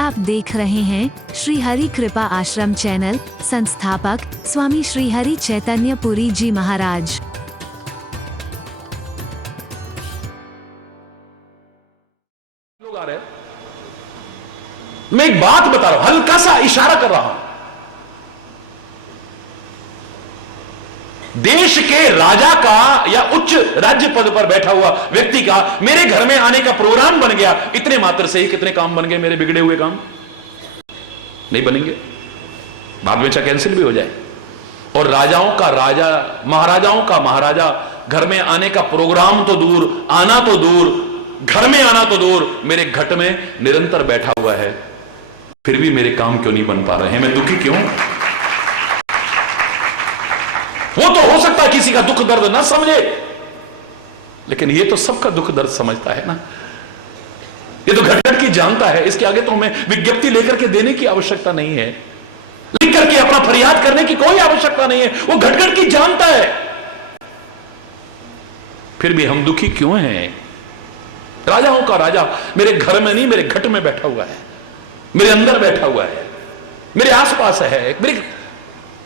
आप देख रहे हैं श्री हरि कृपा आश्रम चैनल। संस्थापक स्वामी श्री हरि चैतन्य पुरी जी महाराज। लोग आ रहे हैं, मैं एक बात बता रहा हूं, हल्का सा इशारा कर रहा हूं। देश के राजा का या उच्च राज्य पद पर बैठा हुआ व्यक्ति का मेरे घर में आने का प्रोग्राम बन गया, इतने मात्र से ही कितने काम बन गए मेरे बिगड़े हुए काम? नहीं बनेंगे, बाद में चाहे कैंसिल भी हो जाए। और राजाओं का राजा, महाराजाओं का महाराजा घर में आने का प्रोग्राम तो दूर, आना तो दूर, घर में आना तो दूर, मेरे घट में निरंतर बैठा हुआ है, फिर भी मेरे काम क्यों नहीं बन पा रहे हैं? मैं दुखी क्यों? वो तो हो सकता है किसी का दुख दर्द ना समझे, लेकिन ये तो सबका दुख दर्द समझता है ना। ये तो घट घट की जानता है। इसके आगे तो हमें विज्ञप्ति लेकर के देने की आवश्यकता नहीं है, लिख करके अपना फरियाद करने की कोई आवश्यकता नहीं है। वो घट घट की जानता है, फिर भी हम दुखी क्यों हैं? राजाओं का राजा मेरे घर में नहीं, मेरे घट में बैठा हुआ है, मेरे अंदर बैठा हुआ है, मेरे आसपास है, मेरे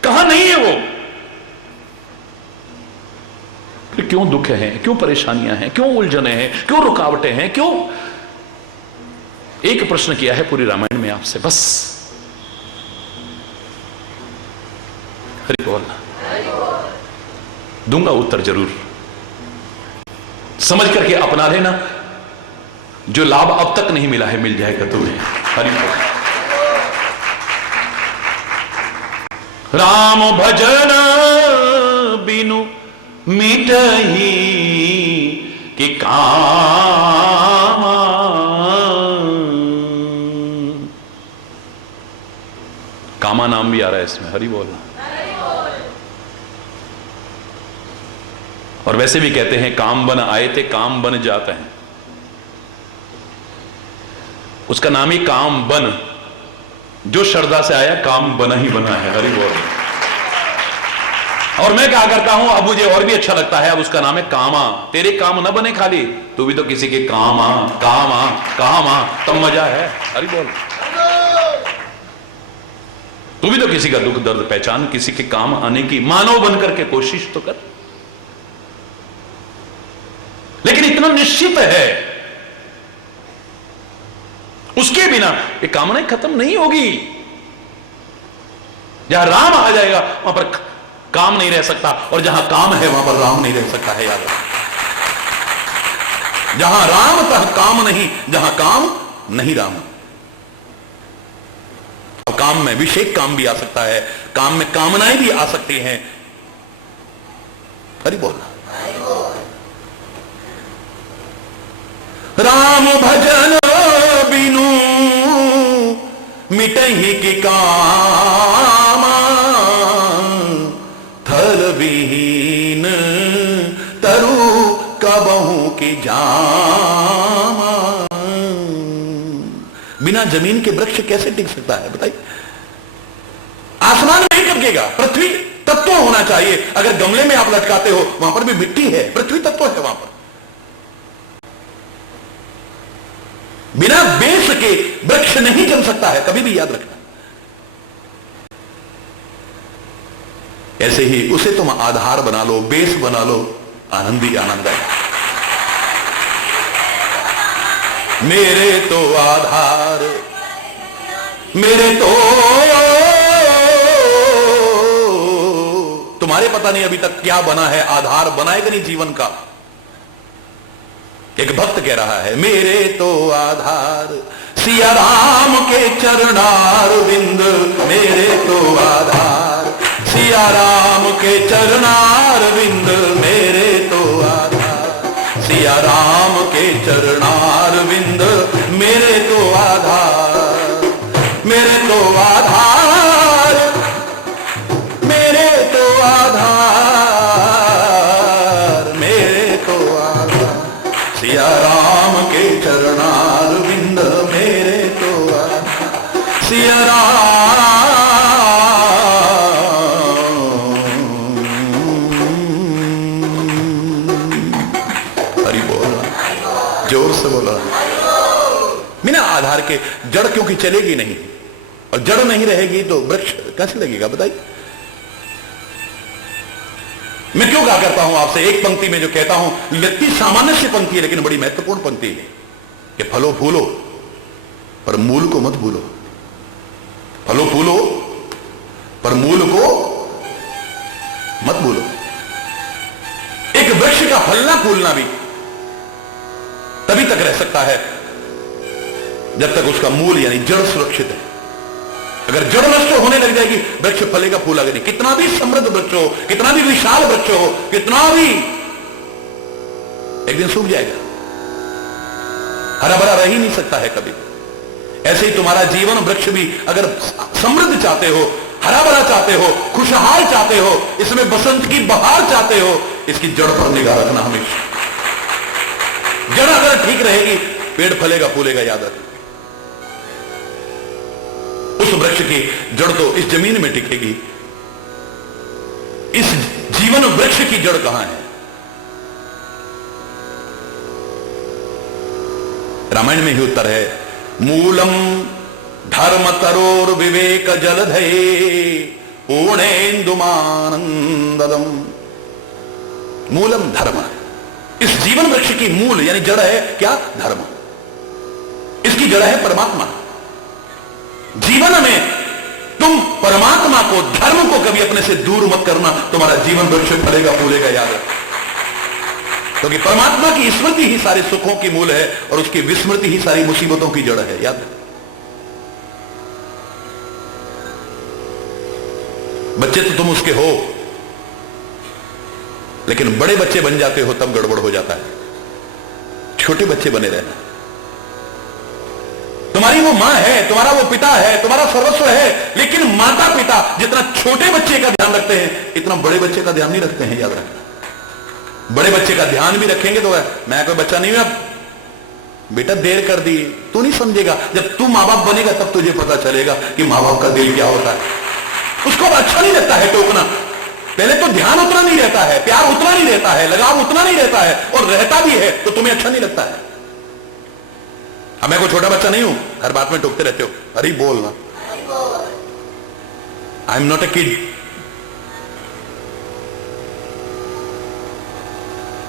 कहां नहीं है वो? फिर क्यों दुख हैं, क्यों परेशानियां हैं, क्यों उलझने हैं, क्यों रुकावटें हैं, क्यों? एक प्रश्न किया है पूरी रामायण में आपसे, बस। हरि बोल। दूंगा उत्तर जरूर, समझ करके अपना लेना। जो लाभ अब तक नहीं मिला है मिल जाएगा तुम्हें। हरि बोल। राम भजन बिनु मिटहि कि काम। कामा नाम भी आ रहा है इसमें। हरि बोल। और वैसे भी कहते हैं काम बन आए थे काम बन जाते हैं। उसका नाम ही काम बन, जो श्रद्धा से आया काम बना ही बना है। हरि बोल। और मैं क्या करता हूं, अब मुझे और भी अच्छा लगता है, अब उसका नाम है कामा। तेरे काम न बने खाली, तू भी तो किसी के काम आ, काम आ, काम आ, तब मजा है। हरि बोल। तू भी तो किसी का दुख दर्द पहचान, किसी के काम आने की मानव बनकर के कोशिश तो कर। लेकिन इतना निश्चित है, उसके बिना ये कामनाएं खत्म नहीं होगी। जहां राम आ जाएगा वहां पर काम नहीं रह सकता, और जहां काम है वहां पर राम नहीं रह सकता है। याद रखो, जहां राम तह काम नहीं, जहां काम नहीं राम। और काम में विशेष काम भी आ सकता है, काम में कामनाएं भी आ सकती हैं। हरि बोल। राम भजन बिनु मिटहि कि काम, थल विहीन तरु कबहू की जाम। बिना जमीन के वृक्ष कैसे टिक सकता है बताइए? आसमान नहीं टिकेगा, पृथ्वी तत्व होना चाहिए। अगर गमले में आप लटकाते हो वहां पर भी मिट्टी है, पृथ्वी तत्व है वहां पर। बिना बेस के वृक्ष नहीं जम सकता है, कभी भी याद रखना। ऐसे ही उसे तुम आधार बना लो, बेस बना लो, आनंद ही आनंद है। मेरे तो आधार, मेरे तो, तुम्हारे पता नहीं अभी तक क्या बना है, आधार बनाएगा नहीं जीवन का। एक भक्त कह रहा है, मेरे तो आधार सिया राम के चरणार बिंद, मेरे तो आधार सिया राम के चरणार बिंद, मेरे तो आधार सिया राम के चरणार बिंद, मेरे तो आधार, मेरे तो आधार, मेरे तो आधार, मेरे तो आधार सिया राम के चरणार बिंद, मेरे तो आधार सिया राम। हरि बोल। जोर बिना आधार के जड़ क्योंकि चलेगी नहीं, और जड़ नहीं रहेगी तो वृक्ष कैसे लगेगा बताइए। मैं क्यों कहा करता हूं आपसे, एक पंक्ति में जो कहता हूं, लगती सामान्य सी पंक्ति है लेकिन बड़ी महत्वपूर्ण पंक्ति है कि फलो फूलो पर मूल को मत भूलो। फलो फूलो पर मूल को मत भूलो। एक वृक्ष का फलना फूलना भी तभी तक रह सकता है जब तक उसका मूल यानी जड़ सुरक्षित है। अगर जड़ नष्ट होने लग जाएगी, वृक्ष फलेगा फूलेगा नहीं। कितना भी समृद्ध वृक्ष हो, कितना भी विशाल वृक्ष हो, कितना भी, एक दिन सूख जाएगा, हरा भरा रह ही नहीं सकता है कभी। ऐसे ही तुम्हारा जीवन वृक्ष भी, अगर समृद्ध चाहते हो, हरा भरा चाहते हो, खुशहाल चाहते हो, इसमें बसंत की बहार चाहते हो, इसकी जड़ पर निगाह रखना हमेशा। जड़ अगर ठीक रहेगी, पेड़ फलेगा फूलेगा, याद रखना। उस वृक्ष की जड़ तो इस जमीन में टिकेगी। इस जीवन वृक्ष की जड़ कहां है? रामायण में ही उत्तर है, मूलम धर्म तरोर विवेक जलधये पूर्णेन्दुमानंदम। मूलम धर्म, इस जीवन वृक्ष की मूल यानी जड़ है क्या? धर्म। इसकी जड़ है परमात्मा। जीवन में तुम परमात्मा को, धर्म को कभी अपने से दूर मत करना, तुम्हारा जीवन वृक्ष फलेगा फूलेगा, याद रखो। क्योंकि परमात्मा की स्मृति ही सारे सुखों की मूल है और उसकी विस्मृति ही सारी मुसीबतों की जड़ है, याद रखो। बच्चे तो तुम उसके हो, लेकिन बड़े बच्चे बन जाते हो तब गड़बड़ हो जाता है। छोटे बच्चे बने रहना। तुम्हारी वो मां है, तुम्हारा वो पिता है, तुम्हारा सर्वस्व है, लेकिन माता पिता जितना छोटे बच्चे का ध्यान रखते हैं, इतना बड़े बच्चे का ध्यान नहीं रखते हैं, याद रखना। बड़े बच्चे का ध्यान भी रखेंगे तो मैं कोई बच्चा नहीं हूं, बेटा देर कर दी, तू नहीं समझेगा। जब तू मां बाप बनेगा तब तुझे पता चलेगा कि मां बाप का दिल क्या होता है। उसको अच्छा नहीं लगता है टोकना, पहले तो ध्यान उतना नहीं रहता है, प्यार उतना नहीं रहता है, लगाव उतना नहीं रहता है, और रहता भी है तो तुम्हें अच्छा नहीं लगता है। अब मैं कोई छोटा बच्चा नहीं हूं, हर बात में टोकते रहते हो, अरे बोलना, I am not a kid.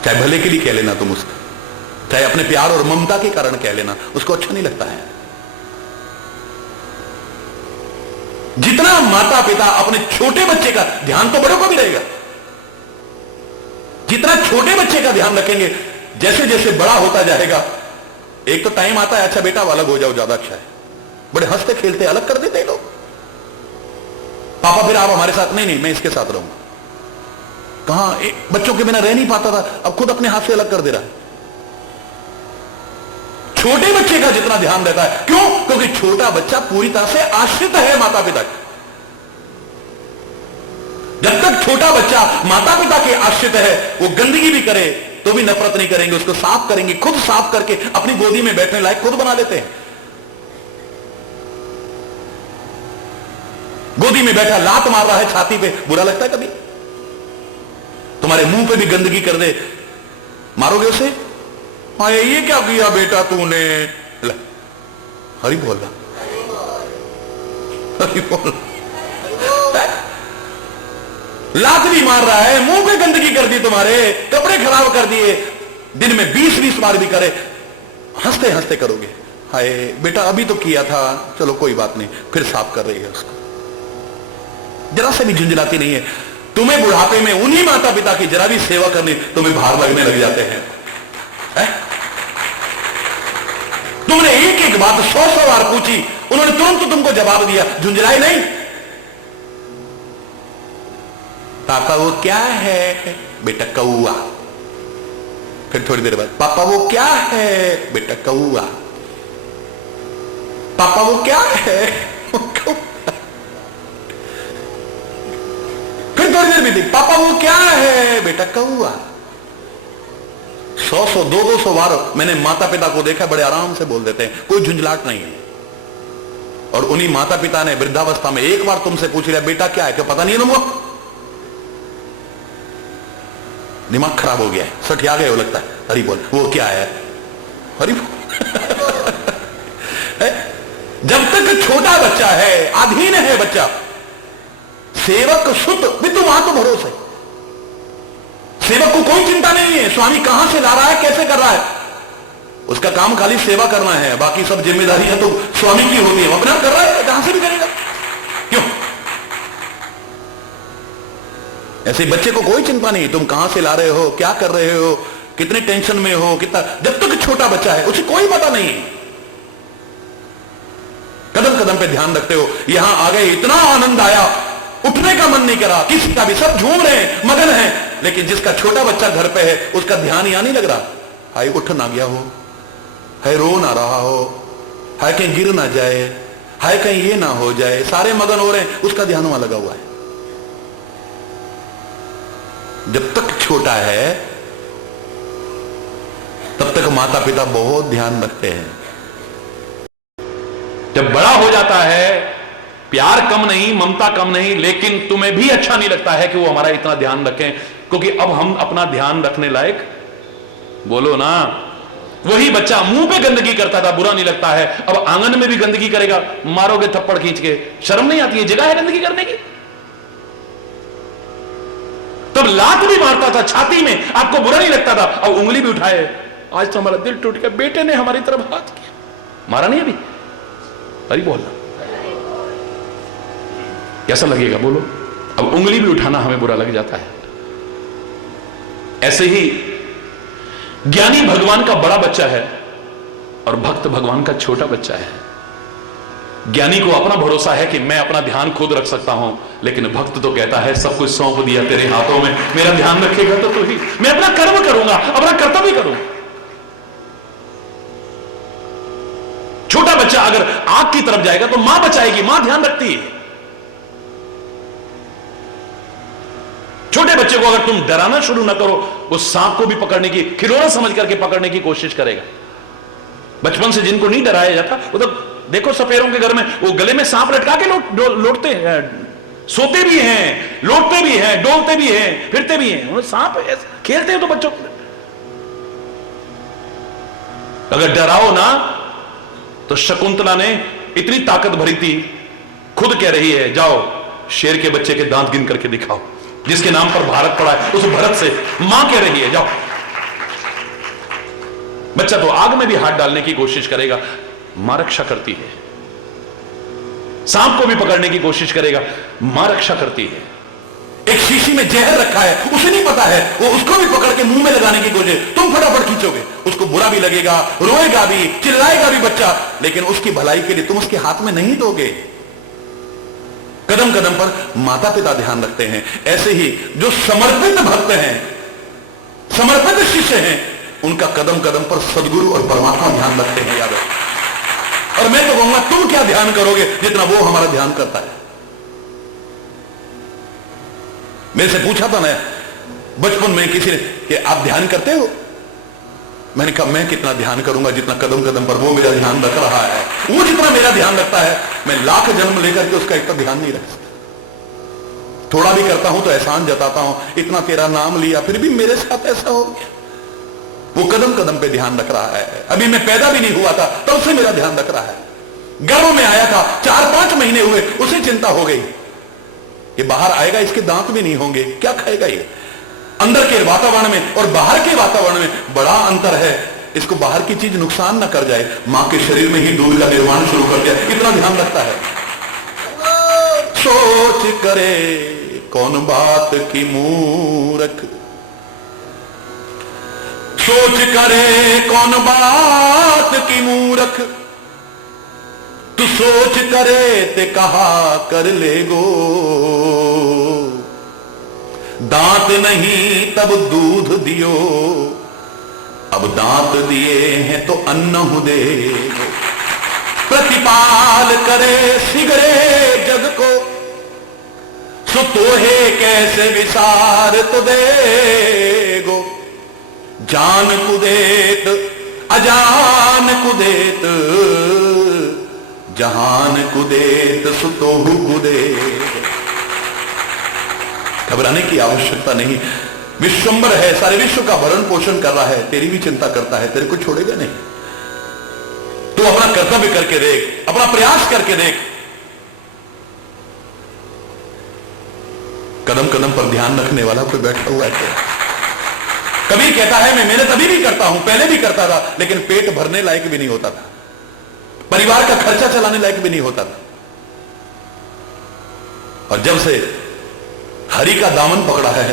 चाहे भले के लिए कह लेना तुम उसका, चाहे अपने प्यार और ममता के कारण कह लेना, उसको अच्छा नहीं लगता है। जितना माता पिता अपने छोटे बच्चे का ध्यान, तो बड़ों को भी रहेगा, जितना छोटे बच्चे का ध्यान रखेंगे, जैसे जैसे बड़ा होता जाएगा, एक तो टाइम आता है, अच्छा बेटा अलग हो जाओ ज्यादा अच्छा है, बड़े हंसते खेलते अलग कर देते लोग। पापा फिर आप हमारे साथ, नहीं नहीं मैं इसके साथ रहूंगा। कहां बच्चों के बिना रह नहीं पाता था, अब खुद अपने हाथ से अलग कर दे रहा है। छोटे बच्चे का जितना ध्यान रहता है, क्यों? क्योंकि छोटा बच्चा पूरी तरह से आश्रित है माता पिता के। जब तक छोटा बच्चा माता पिता के आश्रित है, वो गंदगी भी करे तो भी नफरत नहीं करेंगे, उसको साफ करेंगे, खुद साफ करके अपनी गोदी में बैठने लायक खुद बना लेते हैं। गोदी में बैठा लात मार रहा है छाती पे, बुरा लगता है कभी? तुम्हारे मुंह पे भी गंदगी कर दे, मारोगे उसे? हाँ ये क्या किया बेटा तूने? हरी बोल रहा, हरी बोल। लात भी मार रहा है, मुंह पे गंदगी कर दी, तुम्हारे कपड़े खराब कर दिए, दिन में 20-20 बार भी करे, हंसते हंसते करोगे, हाय बेटा अभी तो किया था, चलो कोई बात नहीं, फिर साफ कर रही है उसको, जरा से भी झुंझलाती नहीं है। तुम्हें बुढ़ापे में उन्हीं माता पिता की जरा भी सेवा करनी, तुम्हें भार लगने लग जाते हैं, है? तुमने एक एक बात 100-100 बार पूछी, उन्होंने तुरंत तुमको जवाब दिया, झुंझलाई नहीं। पापा वो क्या है? बेटा कौआ। फिर थोड़ी देर बाद, पापा वो क्या है? बेटा कौआ। पापा वो क्या है? फिर थोड़ी देर भी, पापा वो क्या है? बेटा कौआ। 100-100, 200-200 बार मैंने माता पिता को देखा, बड़े आराम से बोल देते हैं, कोई झुंझलाहट नहीं है। और उन्हीं माता पिता ने वृद्धावस्था में एक बार तुमसे पूछ लिया, बेटा क्या है? क्या पता नहीं है तुमको? दिमाग खराब हो गया है, सठिया गए हो लगता है, हरी बोल। वो क्या है? हरी बोल। जब तक छोटा बच्चा है, अधीन है बच्चा, सेवक सुत वितु मातु भरोसे, सेवक को कोई चिंता नहीं है स्वामी कहां से ला रहा है, कैसे कर रहा है, उसका काम खाली सेवा करना है, बाकी सब जिम्मेदारी है तो स्वामी की होती है, अपने आप कर रहा है, जहां से भी करेगा। क्यों? ऐसे बच्चे को कोई चिंता नहीं, तुम कहां से ला रहे हो, क्या कर रहे हो, कितने टेंशन में हो, कितना, जब तक छोटा बच्चा है उसे कोई पता नहीं है। कदम कदम पे ध्यान रखते हो, यहां आ गए, इतना आनंद आया, उठने का मन नहीं करा किसी का भी, सब झूम रहे हैं, मगन है, लेकिन जिसका छोटा बच्चा घर पे है उसका ध्यान यहां नहीं लग रहा, हाय उठ ना गया हो, हाय रो ना रहा हो, हाय कहीं गिर ना जाए, हाय कहीं ये ना हो जाए, सारे मगन हो रहे हैं, उसका ध्यान वहां लगा हुआ है। जब तक छोटा है तब तक माता पिता बहुत ध्यान रखते हैं। जब बड़ा हो जाता है, प्यार कम नहीं, ममता कम नहीं, लेकिन तुम्हें भी अच्छा नहीं लगता है कि वो हमारा इतना ध्यान रखें, क्योंकि अब हम अपना ध्यान रखने लायक, बोलो ना, वही बच्चा मुंह पे गंदगी करता था, बुरा नहीं लगता है, अब आंगन में भी गंदगी करेगा, मारोगे थप्पड़ खींच के, शर्म नहीं आती है, जगह है गंदगी करने की। तब लात भी मारता था छाती में, आपको बुरा नहीं लगता था, अब उंगली भी उठाए, आज तो हमारा दिल टूट गया, बेटे ने हमारी तरफ हाथ किया, मारा नहीं अभी, अरे बोलना कैसा लगेगा बोलो, अब उंगली भी उठाना हमें बुरा लग जाता है। ऐसे ही ज्ञानी भगवान का बड़ा बच्चा है और भक्त भगवान का छोटा बच्चा है। ज्ञानी को अपना भरोसा है कि मैं अपना ध्यान खुद रख सकता हूं, लेकिन भक्त तो कहता है सब कुछ सौंप दिया तेरे हाथों में, मेरा ध्यान रखेगा तो तू ही, मैं अपना कर्म करूंगा, अपना कर्तव्य करूंगा। छोटा बच्चा अगर आग की तरफ जाएगा तो मां बचाएगी, मां ध्यान रखती है। छोटे बच्चे को अगर तुम डराना शुरू ना करो, वो सांप को भी पकड़ने की, खिलौना समझ करके पकड़ने की कोशिश करेगा। बचपन से जिनको नहीं डराया जाता, वो तो देखो सपेरों के घर में वो गले में सांप लटका के लौटते हैं, सोते भी हैं, लौटते भी हैं, डोलते भी हैं, फिरते भी हैं, सांप खेलते हैं तो बच्चों को अगर डराओ ना, तो शकुंतला ने इतनी ताकत भरी थी, खुद कह रही है जाओ शेर के बच्चे के दांत गिन करके दिखाओ, जिसके नाम पर भारत पड़ा है, उस भरत से मां कह रही है जाओ। बच्चा तो आग में भी हाथ डालने की कोशिश करेगा, मां रक्षा करती है। सांप को भी पकड़ने की कोशिश करेगा, मां रक्षा करती है। एक शीशी में जहर रखा है, उसे नहीं पता है, वो उसको भी पकड़ के मुंह में लगाने की कोशिश, तुम फटाफट खींचोगे, उसको बुरा भी लगेगा, रोएगा भी, चिल्लाएगा भी बच्चा, लेकिन उसकी भलाई के लिए तुम उसके हाथ में नहीं दोगे। कदम कदम पर माता पिता ध्यान रखते हैं। ऐसे ही जो समर्पित भक्त हैं, समर्पित शिष्य हैं, उनका कदम कदम पर सदगुरु और परमात्मा ध्यान रखते हैं। याद रखो, और मैं तो कहूंगा तुम क्या ध्यान करोगे जितना वो हमारा ध्यान करता है। मेरे से पूछा था ना बचपन में किसी ने कि आप ध्यान करते हो, मैंने कहा मैं कितना ध्यान करूंगा जितना कदम कदम पर वो मेरा ध्यान रख रहा है। वो जितना मेरा ध्यान रखता है, मैं लाख जन्म लेकर के उसका इतना ध्यान नहीं रख सकता। थोड़ा भी करता हूं तो एहसान जताता हूं, इतना तेरा नाम लिया फिर भी मेरे साथ ऐसा हो गया। वो कदम कदम पे ध्यान रख रहा है। अभी मैं पैदा भी नहीं हुआ था तब से मेरा ध्यान रख रहा है। गर्भ में आया था, 4-5 महीने हुए, उसे चिंता हो गई ये बाहर आएगा, इसके दांत भी नहीं होंगे, क्या खाएगा ये। अंदर के वातावरण में और बाहर के वातावरण में बड़ा अंतर है, इसको बाहर की चीज नुकसान ना कर जाए। मां के शरीर में ही दूध का निर्माण शुरू कर दिया, इतना ध्यान रखता है। सोच करे कौन बात की मूर्ख, सोच करे कौन बात की मूर्ख, तू सोच करे ते कहा कर ले गो। दांत नहीं तब दूध दियो, अब दांत दिए हैं तो अन्न हूं दे। प्रतिपाल करे सिगरे जग को, सो तोहे कैसे विसार तो देगो। जान कुदेत अजान कुदेत, जहान कुदेत सुतोहु कुदेत। घबराने की आवश्यकता नहीं, विश्वंबर है, सारे विश्व का भरण पोषण कर रहा है, तेरी भी चिंता करता है, तेरे को छोड़ेगा नहीं। तू अपना कर्तव्य करके देख, अपना प्रयास करके देख। कदम कदम पर ध्यान रखने वाला कोई बैठा हुआ है। कबीर कहता है मैं मेहनत अभी भी करता हूं, पहले भी करता था, लेकिन पेट भरने लायक भी नहीं होता था, परिवार का खर्चा चलाने लायक भी नहीं होता था। और जब से हरि का दामन पकड़ा है,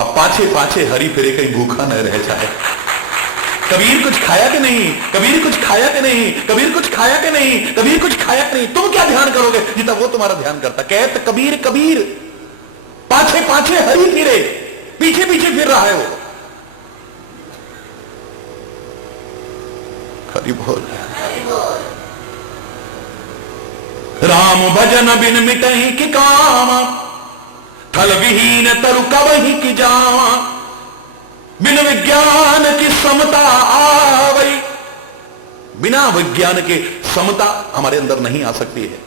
अब पाछे पाछे हरि फिरे कहीं भूखा न रह जाए। कबीर कुछ खाया कि नहीं, कबीर कुछ खाया कि नहीं, कबीर कुछ खाया कि नहीं, कबीर कुछ खाया कि नहीं, तुम क्या ध्यान करोगे जितना वो तुम्हारा ध्यान करता। कहत कबीर कबीर पाछे पाछे हरि फिरे, पीछे पीछे फिर रहा है वो। हरि बोल। राम भजन बिन मिटहि कि काम, थल विहीन तरु कवहि की जावा, बिन विज्ञान की समता आवई। बिना विज्ञान के समता हमारे अंदर नहीं आ सकती है।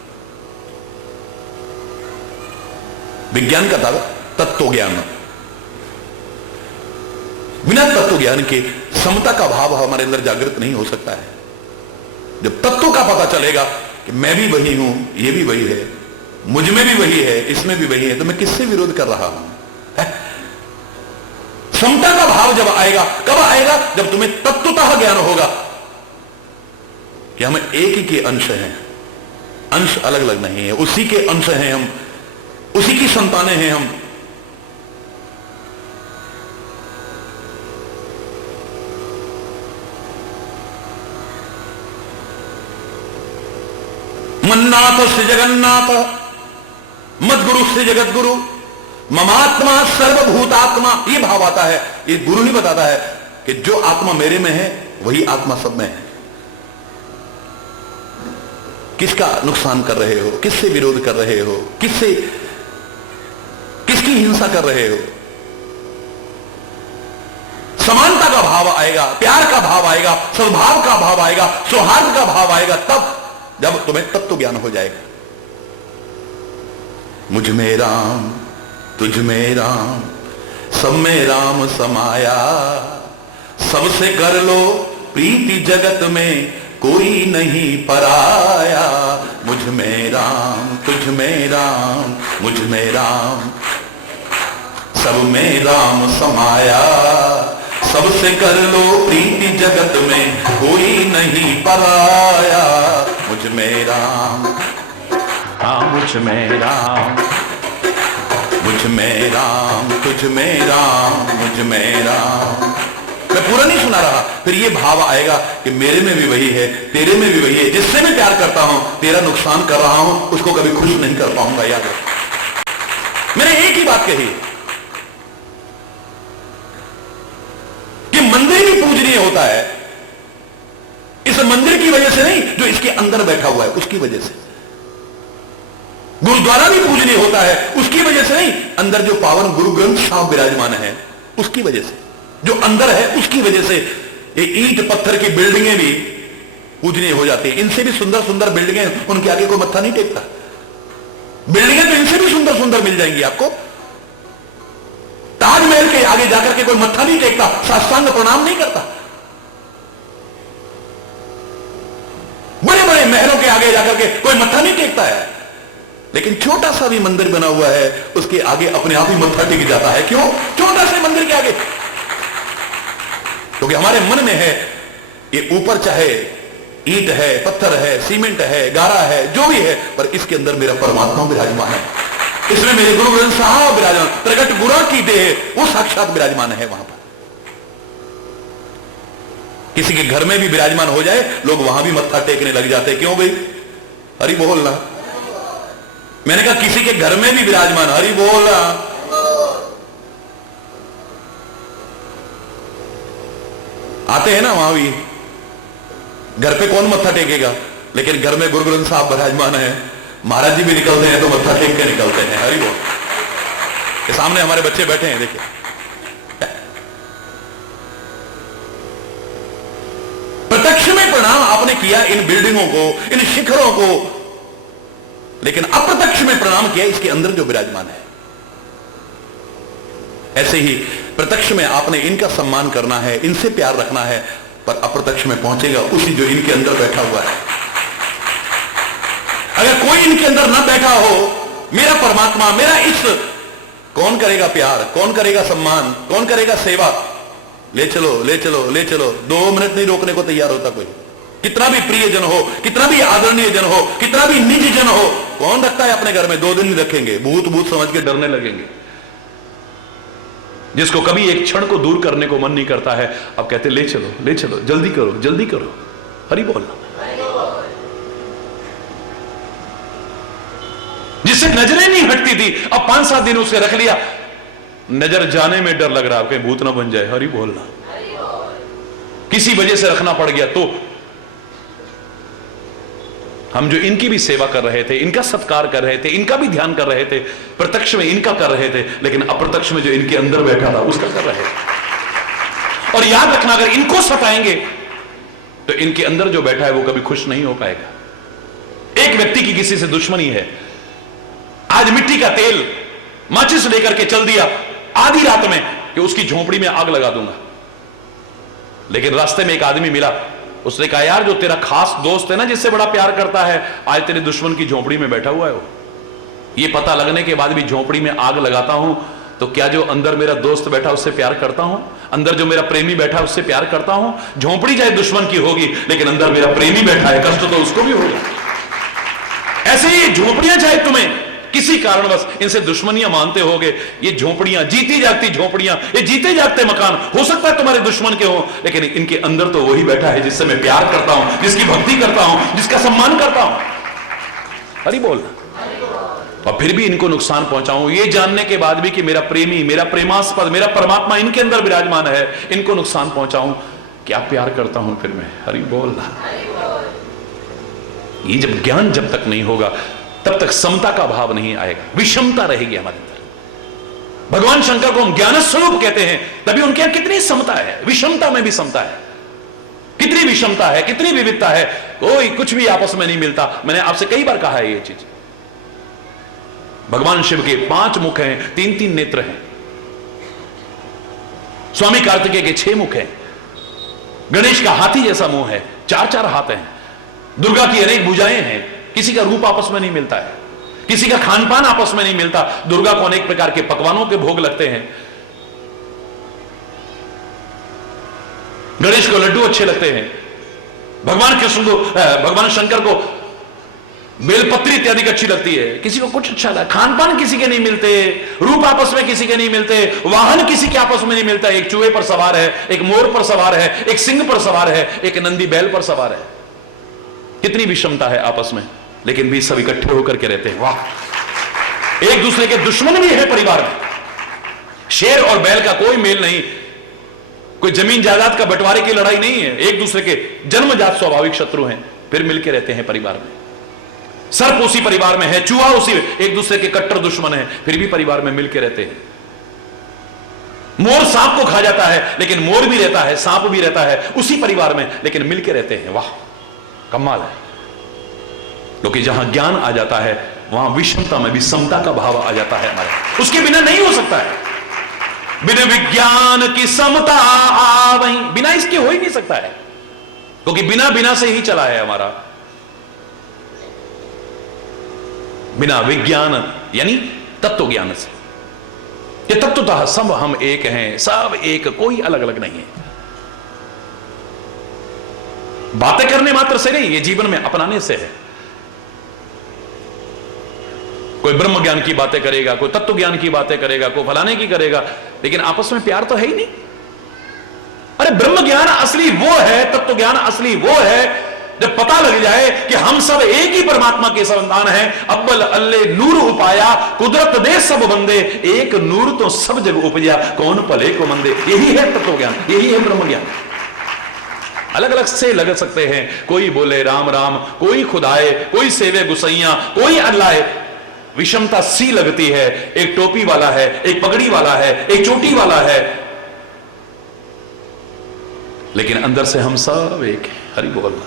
विज्ञान का दावा तत्व ज्ञान, बिना तत्व ज्ञान के समता का भाव हमारे अंदर जागृत नहीं हो सकता है। जब तत्व का पता चलेगा कि मैं भी वही हूं, ये भी वही है, मुझ में भी वही है, इसमें भी वही है, तो मैं किससे विरोध कर रहा हूं? समता का भाव जब आएगा, कब आएगा? जब तुम्हें तत्वतः ज्ञान होगा कि हम एक ही के अंश हैं, अंश अलग अलग नहीं है, उसी के अंश हैं हम, उसी की संतानें हैं हम। मन्नाथ से जगन्नाथ, मद्गुरु से जगत गुरु, ममात्मा सर्वभूतात्मा, ये भाव आता है। ये गुरु नहीं बताता है कि जो आत्मा मेरे में है वही आत्मा सब में है। किसका नुकसान कर रहे हो, किससे विरोध कर रहे हो, किसकी हिंसा कर रहे हो? समानता का भाव आएगा, प्यार का भाव आएगा, सद्भाव का भाव आएगा, सौहार्द का भाव आएगा, तब जब तुम्हें तत्व ज्ञान हो जाएगा। मुझ में राम, तुझ में राम, सब में राम समाया, सबसे कर लो प्रीति जगत में कोई नहीं पराया। मुझ में राम, तुझ में राम, मुझ में राम, सब में राम समाया, सबसे कर लो प्रीति जगत में कोई नहीं पराया। मुझ में राम, हाँ मुझ में राम, मुझ में राम, तुझ में राम, मुझ में राम। मैं पूरा नहीं सुना रहा, फिर ये भाव आएगा कि मेरे में भी वही है, तेरे में भी वही है, जिससे मैं प्यार करता हूं तेरा नुकसान कर रहा हूं, उसको कभी खुश नहीं कर पाऊंगा। याद रख, मैंने एक ही बात कही कि मंदिर भी पूजनीय होता है इस मंदिर की वजह से नहीं, जो इसके अंदर बैठा हुआ है उसकी वजह से। गुरुद्वारा भी पूजनीय होता है उसकी वजह से नहीं, अंदर जो पावन गुरु ग्रंथ साहब विराजमान है उसकी वजह से, जो अंदर है उसकी वजह से। ये ईंट पत्थर की बिल्डिंगें भी पूजनीय हो जाती हैं। इनसे भी सुंदर सुंदर बिल्डिंगें, उनके आगे कोई मत्था नहीं टेकता। बिल्डिंगें तो इनसे भी सुंदर सुंदर मिल जाएंगी आपको। ताजमहल के आगे जाकर के कोई मत्था नहीं टेकता, साष्टांग प्रणाम नहीं करता। बड़े बड़े महलों के आगे जाकर के कोई मत्था नहीं टेकता है, लेकिन छोटा सा भी मंदिर बना हुआ है उसके आगे अपने आप ही मत्था टेक जाता है। क्यों? छोटा से मंदिर के आगे, क्योंकि हमारे मन में है ये ऊपर चाहे ईंट है, पत्थर है, सीमेंट है, गारा है, जो भी है, पर इसके अंदर मेरा परमात्मा विराजमान है, इसमें मेरे गुरु ग्रंथ साहब विराजमान, प्रकट गुरा की देह वो साक्षात विराजमान है वहां पर। किसी के घर में भी विराजमान हो जाए लोग वहां भी मत्था टेकने लग जाते हैं। क्यों भाई? हरि बोलना। मैंने कहा किसी के घर में भी विराजमान, हरि बोलना। आते हैं ना वहां भी, घर पे कौन मत्था टेकेगा, लेकिन घर में गुरु ग्रंथ साहब विराजमान है, महाराज जी भी निकलते हैं तो मत्था टेक के निकलते हैं। हरि बोल। के सामने हमारे बच्चे बैठे हैं, देखिए प्रत्यक्ष में प्रणाम आपने किया इन बिल्डिंगों को, इन शिखरों को, लेकिन अप्रत्यक्ष में प्रणाम किया इसके अंदर जो विराजमान है। ऐसे ही प्रत्यक्ष में आपने इनका सम्मान करना है, इनसे प्यार रखना है, पर अप्रत्यक्ष में पहुंचेगा उसी जो इनके अंदर बैठा हुआ है। अगर कोई इनके अंदर ना बैठा हो, मेरा परमात्मा, मेरा इष्ट, कौन करेगा प्यार, कौन करेगा सम्मान, कौन करेगा सेवा? ले चलो ले चलो ले चलो, 2 मिनट नहीं रोकने को तैयार होता कोई। कितना भी प्रिय जन हो, कितना भी आदरणीय जन हो, कितना भी निज जन हो, कौन रखता है अपने घर में? 2 दिन नहीं रखेंगे, भूत भूत समझ के डरने लगेंगे। जिसको कभी एक क्षण को दूर करने को मन नहीं करता है, अब कहते ले चलो, जल्दी करो, जल्दी करो। हरि बोल। जिससे नजरें नहीं हटती थी, अब 5-7 दिन उसे रख लिया, नजर जाने में डर लग रहा, कहीं भूत ना बन जाए। हरि बोलना। किसी वजह से रखना पड़ गया, तो हम जो इनकी भी सेवा कर रहे थे, इनका सत्कार कर रहे थे, इनका भी ध्यान कर रहे थे, प्रत्यक्ष में इनका कर रहे थे, लेकिन अप्रत्यक्ष में जो इनके अंदर बैठा था उसका कर रहे थे। और याद रखना, अगर इनको सताएंगे तो इनके अंदर जो बैठा है वो कभी खुश नहीं हो पाएगा। एक व्यक्ति की किसी से दुश्मनी है, आज मिट्टी का तेल माचिस लेकर के चल दिया आधी रात में कि उसकी झोंपड़ी में आग लगा दूंगा। लेकिन रास्ते में एक आदमी मिला, उसने कहा यार जो तेरा खास दोस्त है ना, जिससे बड़ा प्यार करता है, आज तेरे दुश्मन की झोंपड़ी में बैठा हुआ है वो। ये पता लगने के बाद भी झोंपड़ी में आग लगाता हूं, तो क्या जो अंदर मेरा दोस्त बैठा उससे प्यार करता हूं? अंदर जो मेरा प्रेमी बैठा उससे प्यार करता हूं? झोंपड़ी चाहे दुश्मन की होगी, लेकिन अंदर मेरा प्रेमी बैठा है, कष्ट तो उसको भी होगा। ऐसे ही झोंपड़ियां चाहे तुम्हें किसी कारणवश इनसे दुश्मनियां मानते होगे, ये झोंपड़ियां, जीती जागती झोंपड़ियां, ये जीते जागते मकान हो सकता है तुम्हारे दुश्मन के हो, लेकिन इनके अंदर तो वही बैठा है जिससे मैं प्यार करता हूं, जिसकी भक्ति करता हूं, जिसका सम्मान करता हूं। हरि बोल। और फिर भी इनको नुकसान पहुंचाऊं, ये जानने के बाद भी कि मेरा प्रेमी, मेरा प्रेमास्पद, मेरा परमात्मा इनके अंदर विराजमान है, इनको नुकसान पहुंचाऊं, क्या प्यार करता हूं फिर मैं? हरि बोल। ये जब ज्ञान जब तक नहीं होगा, तब तक समता का भाव नहीं आएगा, विषमता रहेगी हमारे अंदर। भगवान शंकर को हम ज्ञान स्वरूप कहते हैं, तभी उनके यहां कितनी समता है, विषमता में भी समता है। कितनी विषमता है, कितनी विविधता है, कोई कुछ भी आपस में नहीं मिलता। मैंने आपसे कई बार कहा है ये चीज। भगवान शिव के 5 मुख हैं, 3-3 नेत्र हैं। स्वामी कार्तिकेय के 6 मुख हैं। गणेश का हाथी जैसा मुंह है, 4-4 हाथ हैं। दुर्गा की अनेक भुजाएं हैं। किसी का रूप आपस में नहीं मिलता है, किसी का खान पान आपस में नहीं मिलता। दुर्गा को अनेक प्रकार के पकवानों के भोग लगते हैं, गणेश को लड्डू अच्छे लगते हैं, भगवान कृष्ण को, भगवान शंकर को बेलपत्री इत्यादि अच्छी लगती है, किसी को कुछ अच्छा लगता। खान पान किसी के नहीं मिलते, रूप आपस में किसी के नहीं मिलते, वाहन किसी के आपस में नहीं मिलता। एक चूहे पर सवार है, एक मोर पर सवार है, एक सिंह पर सवार है, एक नंदी बैल पर सवार है। कितनी विषमता है आपस में, लेकिन भी सब इकट्ठे होकर के रहते हैं। वाह। एक दूसरे के दुश्मन भी है परिवार में। शेर और बैल का कोई मेल नहीं, कोई जमीन जायदाद का बंटवारे की लड़ाई नहीं है, एक दूसरे के जन्मजात स्वाभाविक शत्रु हैं, फिर मिलकर रहते हैं परिवार में। सर्प उसी परिवार में है, चूहा उसी, एक दूसरे के कट्टर दुश्मन है, फिर भी परिवार में मिलकर रहते हैं। मोर सांप को खा जाता है, लेकिन मोर भी रहता है, सांप भी रहता है उसी परिवार में, लेकिन मिलकर रहते हैं। वाह, कमाल है। क्योंकि जहां ज्ञान आ जाता है, वहां विषमता में भी समता का भाव आ जाता है हमारे। उसके बिना नहीं हो सकता है। बिना विज्ञान की समता आवहीं, बिना इसके हो ही नहीं सकता है, क्योंकि बिना बिना से ही चला है हमारा। बिना विज्ञान यानी तत्व ज्ञान से, ये तत्वतः सब हम एक हैं, सब एक, कोई अलग अलग नहीं है। बातें करने मात्र से नहीं, ये जीवन में अपनाने से है। कोई ब्रह्म ज्ञान की बातें करेगा, कोई तत्व ज्ञान की बातें करेगा, कोई फलाने की करेगा, लेकिन आपस में प्यार तो है ही नहीं। अरे ब्रह्म ज्ञान असली वो है, तत्व ज्ञान असली वो है जब पता लग जाए कि हम सब एक ही परमात्मा के संतान हैं। अव्वल अल्ले नूर उपाया, कुदरत दे सब बंदे, एक नूर तो सब जग उपजा, कौन भले को मंदे। यही है तत्व ज्ञान, यही है ब्रह्म ज्ञान। अलग अलग से लग सकते हैं, कोई बोले राम राम, कोई खुदाए, कोई सेवे गुसैया, कोई अल्लाह। विषमता सी लगती है, एक टोपी वाला है, एक पगड़ी वाला है, एक चोटी वाला है, लेकिन अंदर से हम सब एक हैं। हरि बोल।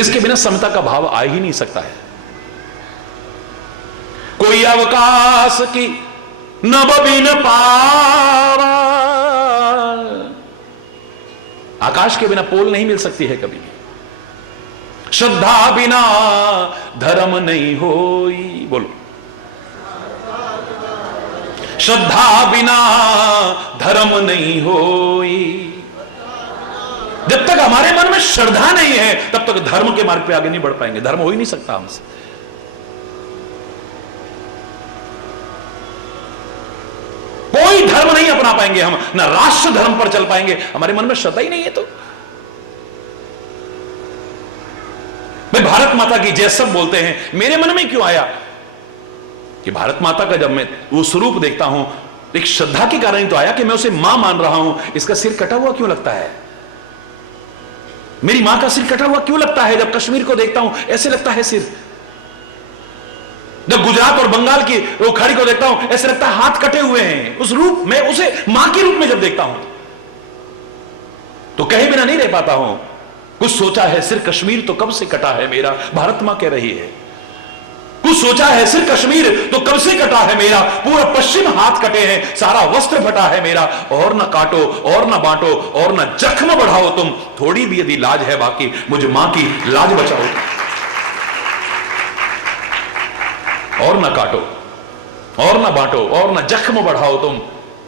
इसके बिना समता का भाव आ ही नहीं सकता है। कोई अवकाश की नभ बिन पावा, आकाश के बिना पोल नहीं मिल सकती है कभी। श्रद्धा बिना धर्म नहीं होई, बोलो। श्रद्धा बिना धर्म नहीं होई। जब तक हमारे मन में श्रद्धा नहीं है तब तक धर्म के मार्ग पे आगे नहीं बढ़ पाएंगे। धर्म हो ही नहीं सकता हमसे। कोई धर्म नहीं अपना पाएंगे हम, ना राष्ट्र धर्म पर चल पाएंगे, हमारे मन में श्रद्धा ही नहीं है। तो भाई भारत माता की जय सब बोलते हैं, मेरे मन में क्यों आया कि भारत माता का जब मैं वो स्वरूप देखता हूं, एक श्रद्धा के कारण ही तो आया कि मैं उसे मां मान रहा हूं। इसका सिर कटा हुआ क्यों लगता है? मेरी मां का सिर कटा हुआ क्यों लगता है? जब कश्मीर को देखता हूं ऐसे लगता है सिर। जब गुजरात और बंगाल की वो खाड़ी को देखता हूं ऐसे लगता है हाथ कटे हुए हैं। उस रूप में, उसे मां के रूप में जब देखता हूं तो कहीं बिना नहीं रह पाता हूं। कुछ सोचा है सिर कश्मीर तो कब से कटा है मेरा, भारत मां कह रही है। कुछ सोचा है सिर कश्मीर तो कब से कटा है मेरा, पूरा पश्चिम हाथ कटे हैं, सारा वस्त्र फटा है मेरा। और ना काटो और ना बांटो और ना जख्म बढ़ाओ तुम, थोड़ी भी यदि लाज है बाकी मुझ मां की लाज बचाओ। और ना काटो और ना बांटो और ना जख्म बढ़ाओ तुम,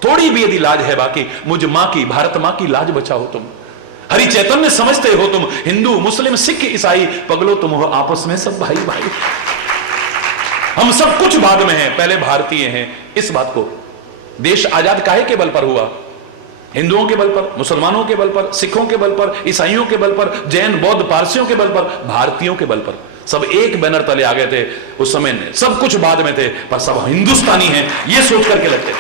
थोड़ी भी यदि लाज है बाकी मुझ मां की, भारत मां की लाज बचाओ तुम। हरि चैतन्य समझते हो तुम, हिंदू मुस्लिम सिख ईसाई पगलो तुम हो आपस में सब भाई भाई। हम सब कुछ बाद में हैं, पहले भारतीय हैं। इस बात को, देश आजाद काहे के बल पर हुआ? हिंदुओं के बल पर, मुसलमानों के बल पर, सिखों के बल पर, ईसाइयों के बल पर, जैन बौद्ध पारसियों के बल पर, भारतीयों के बल पर। सब एक बैनर तले आ गए थे उस समय में, सब कुछ बाद में थे, पर सब हिंदुस्तानी हैं ये सोच करके लगते थे।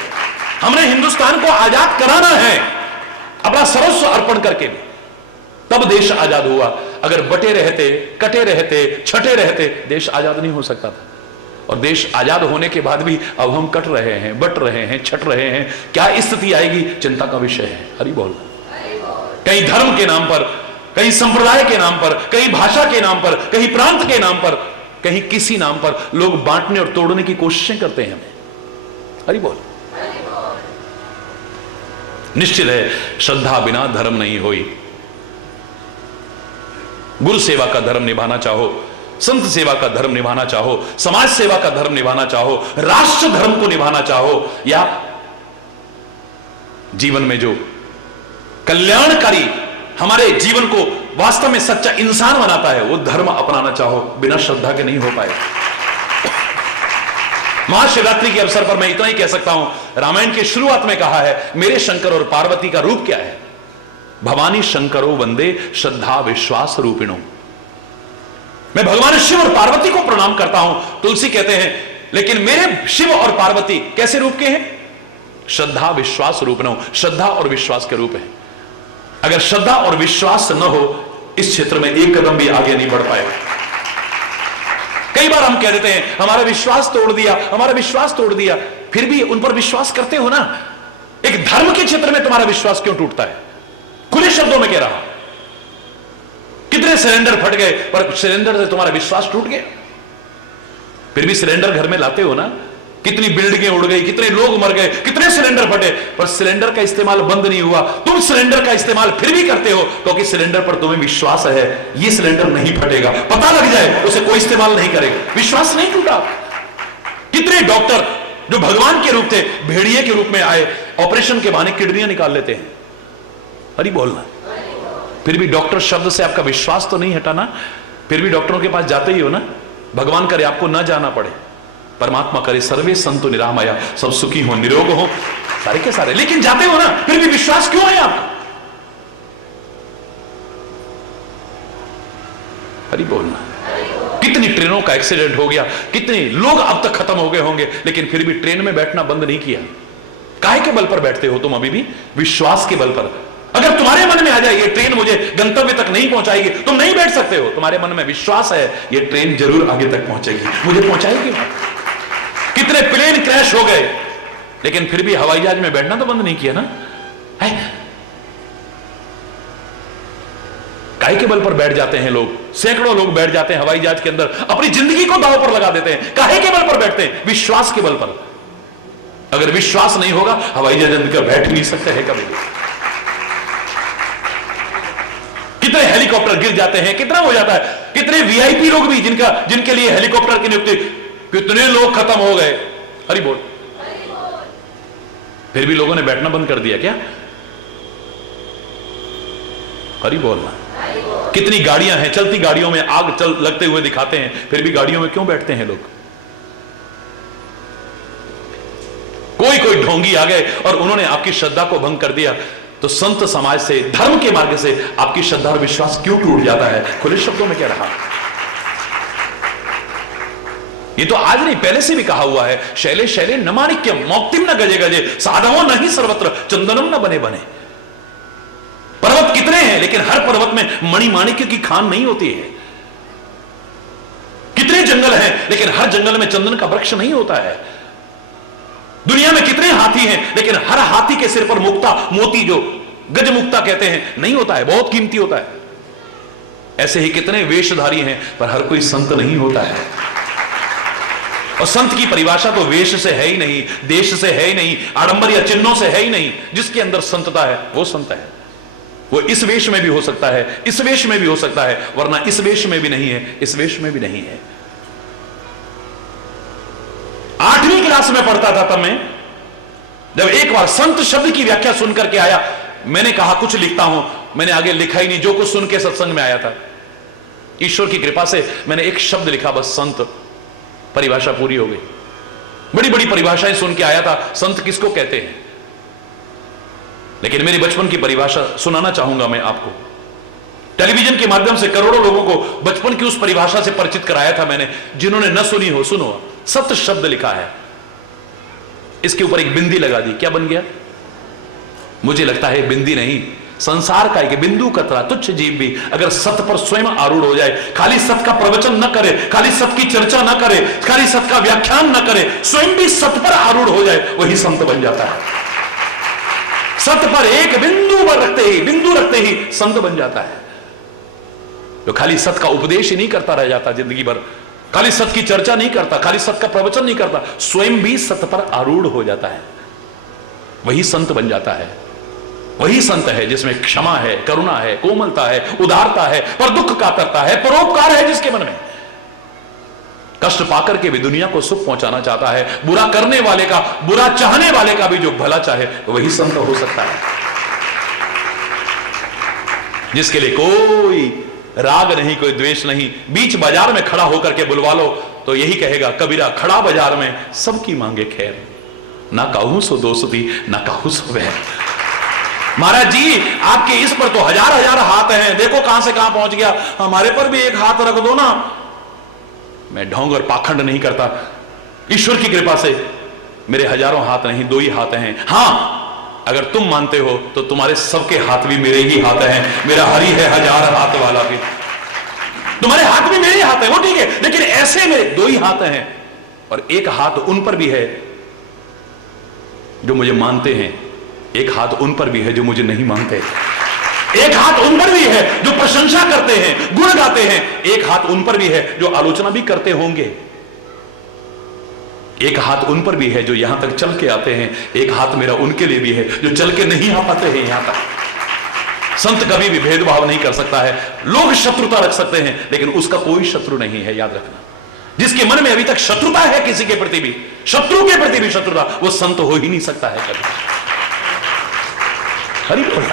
हमने हिंदुस्तान को आजाद कराना है अपना सर्वस्व अर्पण करके, तब देश आजाद हुआ। अगर बटे रहते, कटे रहते, छटे रहते, देश आजाद नहीं हो सकता था। और देश आजाद होने के बाद भी अब हम कट रहे हैं, बट रहे हैं, छट रहे हैं। क्या स्थिति आएगी, चिंता का विषय है। हरि बोल। कहीं धर्म के नाम पर, कहीं संप्रदाय के नाम पर, कहीं भाषा के नाम पर, कहीं प्रांत के नाम पर, कहीं किसी नाम पर लोग बांटने और तोड़ने की कोशिशें करते हैं हमें। हरि बोल। निश्चित है श्रद्धा बिना धर्म नहीं होई। गुरु सेवा का धर्म निभाना चाहो, संत सेवा का धर्म निभाना चाहो, समाज सेवा का धर्म निभाना चाहो, राष्ट्र धर्म को निभाना चाहो, या जीवन में जो कल्याणकारी हमारे जीवन को वास्तव में सच्चा इंसान बनाता है वो धर्म अपनाना चाहो, बिना श्रद्धा के नहीं हो पाए। महाशिवरात्रि के अवसर पर मैं इतना ही कह सकता हूं, रामायण की शुरुआत में कहा है मेरे शंकर और पार्वती का रूप क्या है? भवानी शंकरो वंदे श्रद्धा विश्वास रूपिणो। मैं भगवान शिव और पार्वती को प्रणाम करता हूं। तुलसी कहते हैं लेकिन मेरे शिव और पार्वती कैसे रूप के हैं? श्रद्धा विश्वास रूपिणो, श्रद्धा और विश्वास के रूप है। अगर श्रद्धा और विश्वास न हो इस क्षेत्र में एक कदम भी आगे नहीं बढ़ पाएगा। कई बार हम कह देते हैं हमारा विश्वास तोड़ दिया, हमारा विश्वास तोड़ दिया, फिर भी उन पर विश्वास करते हो ना। एक धर्म के क्षेत्र में तुम्हारा विश्वास क्यों टूटता है? खुले शब्दों में कह रहा हूं, कितने सिलेंडर फट गए पर सिलेंडर से तुम्हारा विश्वास टूट गया, फिर भी सिलेंडर घर में लाते हो ना। कितनी बिल्डिंगें उड़ गई, कितने लोग मर गए, कितने सिलेंडर फटे, पर सिलेंडर का इस्तेमाल बंद नहीं हुआ। तुम सिलेंडर का इस्तेमाल फिर भी करते हो क्योंकि सिलेंडर पर तुम्हें विश्वास है ये सिलेंडर नहीं फटेगा, पता लग जाए उसे कोई इस्तेमाल नहीं करेगा, विश्वास नहीं टूटा। कितने डॉक्टर जो भगवान के रूप थे भेड़िए के रूप में आए, ऑपरेशन के बहाने किडनियां निकाल लेते हैं। अरे बोलना, फिर भी डॉक्टर शब्द से आपका विश्वास तो नहीं हटाना, फिर भी डॉक्टरों के पास जाते ही हो ना। भगवान करे आपको न जाना पड़े, परमात्मा करे सर्वे संतु निरामया, सब सुखी हो निरोग हो, सारे के सारे, लेकिन जाते हो ना, फिर भी विश्वास क्यों है आपका? हरि बोलना। कितनी ट्रेनों का एक्सीडेंट हो गया, कितने लोग अब तक खत्म हो गए होंगे, लेकिन फिर भी ट्रेन में बैठना बंद नहीं किया। काहे के बल पर बैठते हो तुम अभी भी? विश्वास के बल पर। अगर तुम्हारे मन में आ जाए ये ट्रेन मुझे गंतव्य तक नहीं पहुंचाएगी, तुम नहीं बैठ सकते हो। तुम्हारे मन में विश्वास है ये ट्रेन जरूर आगे तक पहुंचेगी, मुझे पहुंचाएगी। कितने प्लेन क्रैश हो गए, लेकिन फिर भी हवाई जहाज में बैठना तो बंद नहीं किया ना। है काहे के बल पर बैठ जाते हैं लोग, सैकड़ों लोग बैठ जाते हैं हवाई जहाज के अंदर, अपनी जिंदगी को दांव पर लगा देते हैं। काहे के बल पर बैठते हैं? विश्वास के बल पर। अगर विश्वास नहीं होगा हवाई जहाज अंदर बैठ नहीं सकते हैं कभी। कितने हेलीकॉप्टर गिर जाते हैं, कितना हो जाता है, कितने वीआईपी लोग भी जिनके लिए हेलीकॉप्टर की नियुक्ति, कितने लोग खत्म हो गए। हरि बोल। फिर भी लोगों ने बैठना बंद कर दिया क्या? हरि बोलना। कितनी गाड़ियां हैं, चलती गाड़ियों में आग लगते हुए दिखाते हैं, फिर भी गाड़ियों में क्यों बैठते हैं लोग? कोई ढोंगी आ गए और उन्होंने आपकी श्रद्धा को भंग कर दिया, तो संत समाज से, धर्म के मार्ग से आपकी श्रद्धा और विश्वास क्यों टूट जाता है? खुले शब्दों में कह रहा, ये तो आज नहीं, पहले से भी कहा हुआ है, शैले शैले न माणिक्यम मौक्तिम न गजे गजे साधवो नहीं सर्वत्र चंदनम न बने बने। पर्वत कितने हैं, लेकिन हर पर्वत में मणि माणिक्य की खान नहीं होती है। कितने जंगल हैं, लेकिन हर जंगल में चंदन का वृक्ष नहीं होता है। दुनिया में कितने हाथी हैं, लेकिन हर हाथी के सिर पर मुक्ता, मोती जो गज मुक्ता कहते हैं, नहीं होता है, बहुत कीमती होता है। ऐसे ही कितने वेशधारी हैं, पर हर कोई संत नहीं होता है। और संत की परिभाषा तो वेश से है ही नहीं, देश से है ही नहीं, आडंबर या चिन्हों से है ही नहीं। जिसके अंदर संतता है वो संत है। वो इस वेश में भी हो सकता है, इस वेश में भी हो सकता है, वरना इस वेश में भी नहीं है, इस वेश में भी नहीं है। 8वीं क्लास में पढ़ता था तब मैं, जब एक बार संत शब्द की व्याख्या सुन करके आया, मैंने कहा कुछ लिखता हूं, मैंने आगे लिखा ही नहीं, जो कुछ सुन के सत्संग में आया था। ईश्वर की कृपा से मैंने एक शब्द लिखा, बस संत, परिभाषा पूरी हो गई। बड़ी बड़ी परिभाषाएं सुन के आया था, संत किसको कहते हैं, लेकिन मेरी बचपन की परिभाषा सुनाना चाहूंगा मैं आपको। टेलीविजन के माध्यम से करोड़ों लोगों को बचपन की उस परिभाषा से परिचित कराया था मैंने, जिन्होंने न सुनी हो सुनो। सत शब्द लिखा है, इसके ऊपर एक बिंदी लगा दी, क्या बन गया? मुझे लगता है बिंदी नहीं, संसार का एक बिंदु कतरा तुच्छ जीव भी अगर सत पर स्वयं आरूढ़ हो जाए, खाली सत का प्रवचन न करे, खाली सत की चर्चा न करे, खाली सत का व्याख्यान न करे, स्वयं भी सत पर आरूढ़ हो जाए, वही संत बन जाता है। सत पर एक बिंदु रखते ही संत बन जाता है। जो खाली सत का उपदेश ही नहीं करता रह जाता जिंदगी भर, खाली सत की चर्चा नहीं करता, खाली सत का प्रवचन नहीं करता, स्वयं भी सत पर आरूढ़ हो जाता है, वही संत बन जाता है। वही संत है जिसमें क्षमा है, करुणा है, कोमलता है, उदारता है, पर दुख कातरता है, परोपकार है जिसके मन में। कष्ट पाकर के भी दुनिया को सुख पहुंचाना चाहता है, बुरा करने वाले का, बुरा चाहने वाले का भी जो भला चाहे, वही संत हो सकता है। जिसके लिए कोई राग नहीं, कोई द्वेष नहीं, बीच बाजार में खड़ा होकर के बुलवा लो तो यही कहेगा कबीरा, खड़ा बाजार में सबकी मांगे खैर, ना कहूं सो दोस्ती, ना कहूं सो वह। महाराज जी आपके इस पर तो हजार हजार हाथ हैं, देखो कहां से कहां पहुंच गया, हमारे पर भी एक हाथ रख दो ना। मैं ढोंग और पाखंड नहीं करता, ईश्वर की कृपा से मेरे हजारों हाथ नहीं, 2 ही हाथ हैं। हां, अगर तुम मानते हो तो तुम्हारे सबके हाथ भी मेरे ही हाथ हैं, मेरा हरि है 1000 हाथ वाला भी, तुम्हारे हाथ भी मेरे हाथ हैं, वो ठीक है, लेकिन ऐसे मेरे 2 ही हाथ हैं, और एक हाथ उन पर भी है जो मुझे मानते हैं, एक हाथ उन पर भी है जो मुझे नहीं मानते, एक हाथ उन पर भी है जो प्रशंसा करते हैं, गुण गाते हैं, एक हाथ उन पर भी है जो आलोचना भी करते होंगे, एक हाथ उन पर भी है जो यहां तक चल के आते हैं, एक हाथ मेरा उनके लिए भी है जो चल के नहीं आ पाते हैं यहां तक। संत कभी भी भेदभाव नहीं कर सकता है, लोग शत्रुता रख सकते हैं लेकिन उसका कोई शत्रु नहीं है, याद रखना। जिसके मन में अभी तक शत्रुता है किसी के प्रति भी, शत्रु के प्रति भी शत्रुता, वो संत हो ही नहीं सकता है कभी। हरि बोल।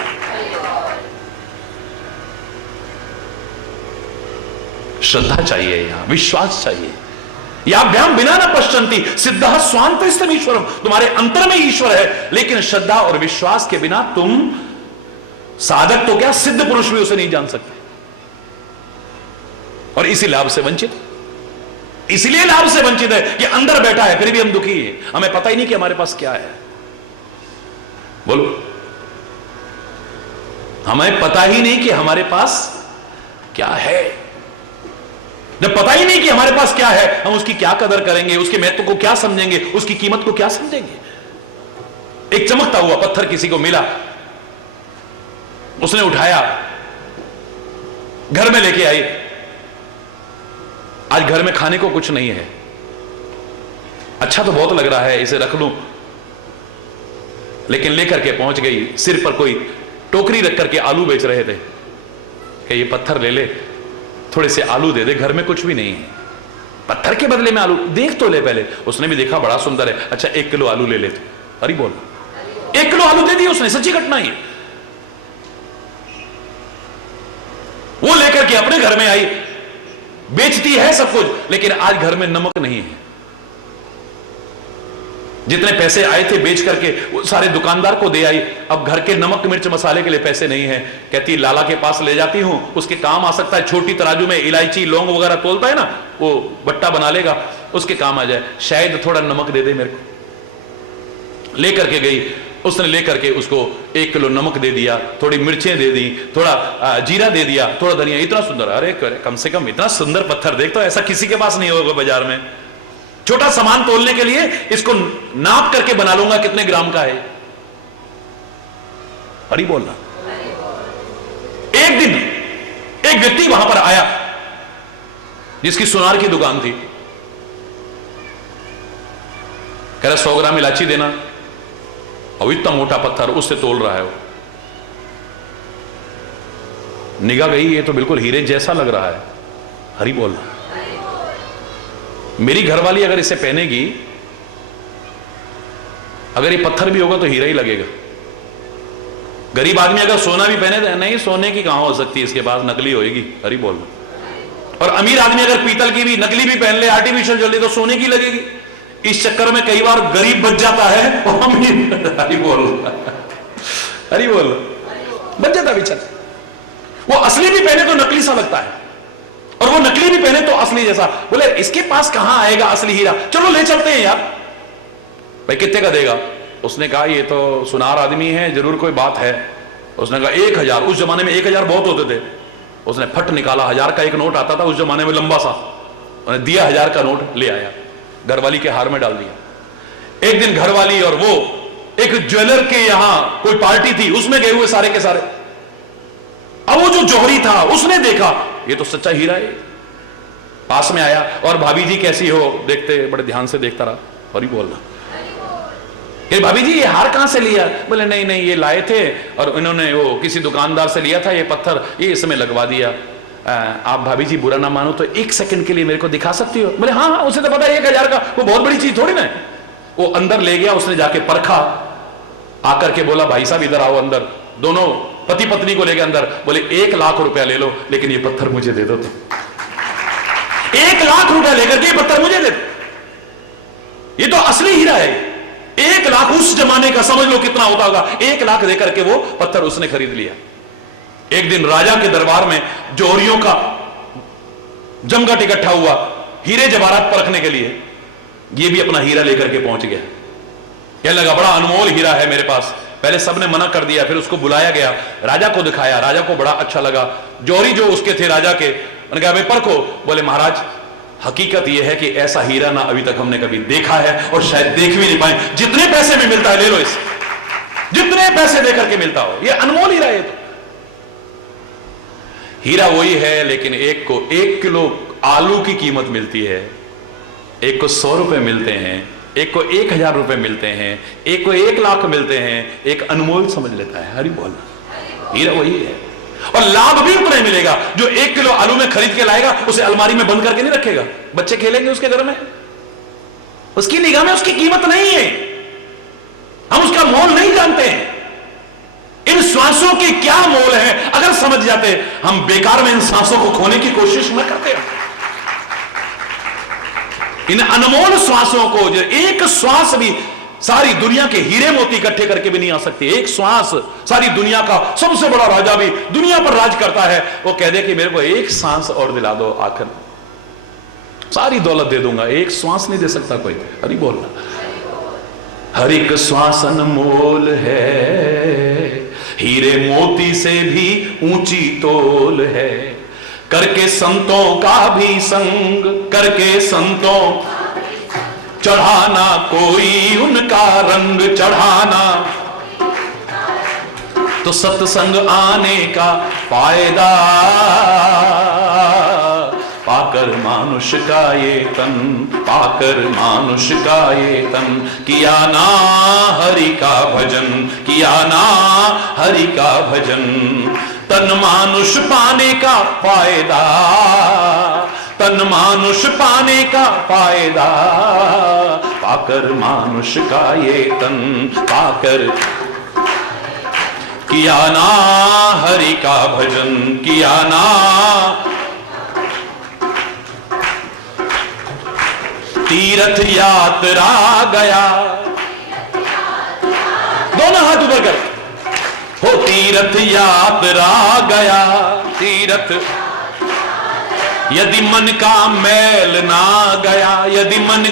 श्रद्धा चाहिए, यहां विश्वास चाहिए। याभ्याम बिना न पश्चंती सिद्धः स्वांतस्थम ईश्वरम, तुम्हारे अंतर में ईश्वर है, लेकिन श्रद्धा और विश्वास के बिना तुम, साधक तो क्या सिद्ध पुरुष भी उसे नहीं जान सकते, और इसी लाभ से वंचित, इसलिए लाभ से वंचित है कि अंदर बैठा है फिर भी हम दुखी हैं, हमें पता ही नहीं कि हमारे पास क्या है। बोलो, हमें पता ही नहीं कि हमारे पास क्या है। जब पता ही नहीं कि हमारे पास क्या है, हम उसकी क्या कदर करेंगे, उसके महत्व को क्या समझेंगे, उसकी कीमत को क्या समझेंगे। एक चमकता हुआ पत्थर किसी को मिला, उसने उठाया, घर में लेके आई। आज घर में खाने को कुछ नहीं है, अच्छा तो बहुत लग रहा है, इसे रख लूं, लेकिन लेकर के पहुंच गई। सिर पर कोई टोकरी रख करके आलू बेच रहे थे, कि ये पत्थर ले ले, थोड़े से आलू दे दे, घर में कुछ भी नहीं है, पत्थर के बदले में आलू, देख तो ले पहले। उसने भी देखा बड़ा सुंदर है, अच्छा 1 किलो आलू ले ले तू। अरे बोल, 1 किलो आलू दे दिए उसने, सच्ची घटना ही। वो लेकर के अपने घर में आई, बेचती है सब कुछ, लेकिन आज घर में नमक नहीं है। जितने पैसे आए थे बेच करके वो सारे दुकानदार को दे आई। अब घर के नमक मिर्च मसाले के लिए पैसे नहीं है। कहती लाला के पास ले जाती हूं, उसके काम आ सकता है, छोटी तराजू में इलायची लौंग वगैरह तोलता है ना, वो बट्टा बना लेगा, उसके काम आ जाए, शायद थोड़ा नमक दे दे मेरे को। लेकर के गई, उसने लेकर के उसको 1 किलो नमक दे दिया, थोड़ी मिर्चें दे दी, थोड़ा जीरा दे दिया, थोड़ा धनिया। इतना सुंदर, अरे कम से कम इतना सुंदर पत्थर देख तो ऐसा किसी के पास नहीं होगा बाजार में। छोटा सामान तोलने के लिए इसको नाप करके बना लूंगा कितने ग्राम का है। हरी बोलना। एक दिन एक व्यक्ति वहां पर आया जिसकी सुनार की दुकान थी, कह रहा 100 ग्राम इलायची देना। और इतना मोटा पत्थर उससे तोल रहा है वो। निगाह गई, ये तो बिल्कुल हीरे जैसा लग रहा है। हरी बोलना। मेरी घरवाली अगर इसे पहनेगी, अगर ये पत्थर भी होगा तो हीरा ही लगेगा। गरीब आदमी अगर सोना भी पहने तो नहीं, सोने की कहां हो सकती है इसके पास, नकली होएगी। हरी बोलना। और अमीर आदमी अगर पीतल की भी नकली भी पहन ले, आर्टिफिशियल ज्वेलरी, तो सोने की लगेगी। इस चक्कर में कई बार गरीब बच जाता है और अमीर, हरी बोल, हरी बोल, बच जाता बेचारा। वो असली भी पहने तो नकली सा लगता है, और वो नकली भी पहने तो असली जैसा। बोले इसके पास कहां आएगा असली हीरा, चलो ले चलते हैं यार। भाई कितने का देगा? उसने कहा ये तो सुनार आदमी है, जरूर कोई बात है। उसने कहा 1000। उस जमाने में 1000 बहुत होते थे। उसने फट निकाला, 1000 का एक नोट आता था उस जमाने में, लंबा सा। उन्हें दिया 1000 का नोट, ले आया, घरवाली के हार में डाल दिया। एक दिन घरवाली और वो एक ज्वेलर के यहां कोई पार्टी थी, उसमें गए हुए सारे के सारे। अब वो जो जौहरी था उसने देखा ये तो सच्चा हीरा है। पास में आया और भाभी जी कैसी हो, देखते बड़े ध्यान से देखता रहा। और ही बोलना, ये भाभी जी ये हार कहां से लिया? बोले नहीं नहीं ये लाए थे और इन्होंने वो किसी दुकानदार से लिया था, ये पत्थर ये इसमें लगवा दिया। आप भाभी जी बुरा ना मानो तो 1 सेकंड के लिए मेरे को दिखा सकती हो? बोले हाँ हाँ, उसे तो पता है 1000 का, वो बहुत बड़ी चीज थोड़ी ना। वो अंदर ले गया, उसने जाके परखा, आकर के बोला भाई साहब इधर आओ अंदर। दोनों पति पत्नी को लेके अंदर। बोले 1 लाख रुपया ले लो, लेकिन ये पत्थर मुझे दे दो। तुम 1 लाख रुपया लेकर के ये पत्थर मुझे दे दो, ये तो असली हीरा है। 1 लाख उस जमाने का समझ लो कितना होता होगा। 1 लाख देकर के वो पत्थर उसने खरीद लिया। एक दिन राजा के दरबार में जौहरियों का जमघट इकट्ठा हुआ हीरे जवाहरात परखने के लिए। ये भी अपना हीरा लेकर के पहुंच गया। कहने लगा बड़ा अनमोल हीरा है मेरे पास। पहले सबने मना कर दिया, फिर उसको बुलाया गया, राजा को दिखाया, राजा को बड़ा अच्छा लगा। जौहरी जो उसके थे राजा के, उन्होंने कहा भाई परखो। बोले महाराज हकीकत यह है कि ऐसा हीरा ना अभी तक हमने कभी देखा है और शायद देख भी नहीं पाए। जितने पैसे में मिलता है ले लो इसे, जितने पैसे देकर के मिलता हो, ये अनमोल हीरा है। तो हीरा वही है, लेकिन एक को 1 किलो आलू की कीमत मिलती है, एक को 100 रुपए मिलते हैं, एक को 1000 रुपए मिलते हैं, एक को 1 लाख मिलते हैं। एक अनमोल समझ लेता है। हरी बोलना। हीरा वही है, और लाभ भी उतना ही मिलेगा। जो 1 किलो आलू में खरीद के लाएगा उसे अलमारी में बंद करके नहीं रखेगा, बच्चे खेलेंगे उसके घर में, उसकी निगाह में उसकी कीमत नहीं है, हम उसका मोल नहीं जानते हैं। इन श्वासों की क्या मोल है अगर समझ जाते, हम बेकार में इन सांसों को खोने की कोशिश न करते। इन अनमोल श्वासों को, जो एक श्वास भी सारी दुनिया के हीरे मोती इकट्ठे करके भी नहीं आ सकती। एक श्वास सारी दुनिया का सबसे बड़ा राजा भी दुनिया पर राज करता है, वो कह दे कि मेरे को एक सांस और दिला दो, आखिर सारी दौलत दे दूंगा, एक श्वास नहीं दे सकता कोई। हरी बोलना। हर एक श्वास अनमोल है, हीरे मोती से भी ऊंची तोल है। करके संतों का भी संग, करके संतों चढ़ाना कोई उनका रंग चढ़ाना, तो सत्संग आने का फायदा। पाकर मानुष का ये तन, पाकर मानुष का ये तन, किया ना हरि का भजन, किया ना हरि का भजन। तन मानुष पाने का फायदा, तन मानुष पाने का फायदा, पाकर मानुष का ये तन पाकर, किया ना हरि का भजन, किया ना तीर्थ यात्रा गया। दोनों हाथ ऊपर कर, हो तीर्थ यात्रा गया, तीर्थ यदि मन का मैल ना गया, यदि मन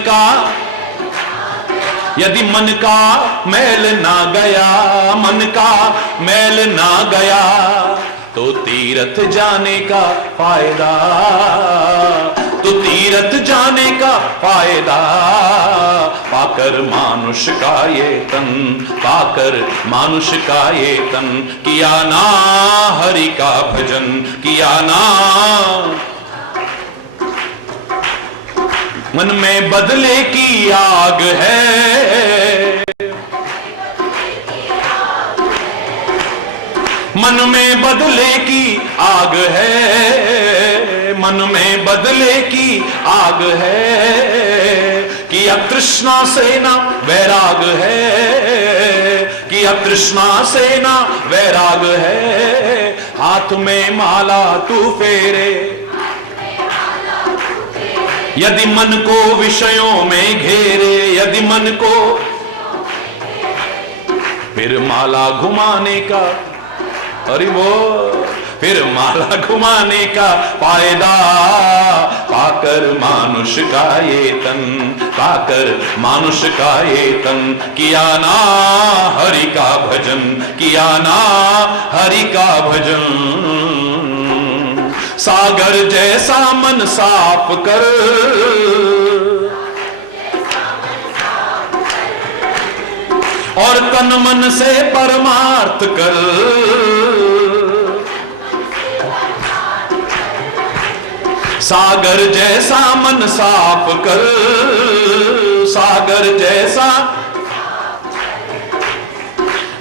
का मैल ना गया, मन का मैल ना गया, तो तीर्थ जाने का फायदा, तो तीर्थ जाने का फायदा, पाकर मानुष का ये तन, पाकर मानुष का ये तन, किया ना हरि का भजन, किया ना। मन में बदले की आग है, मन में बदले की आग है, मन में बदले की आग है, कि तृष्णा से ना वैराग है, कि तृष्णा से ना वैराग है, हाथ में माला तू फेरे, यदि मन को विषयों में घेरे, यदि मन को, फिर माला घुमाने का, अरे वो फिर माला घुमाने का फायदा, पाकर मानुष का ये तन, पाकर मानुष का ये तन, किया ना हरि का भजन, किया ना हरि का भजन। सागर जैसा मन साफ कर, और तन मन से परमार्थ कर, सागर जैसा मन साफ कर, सागर जैसा,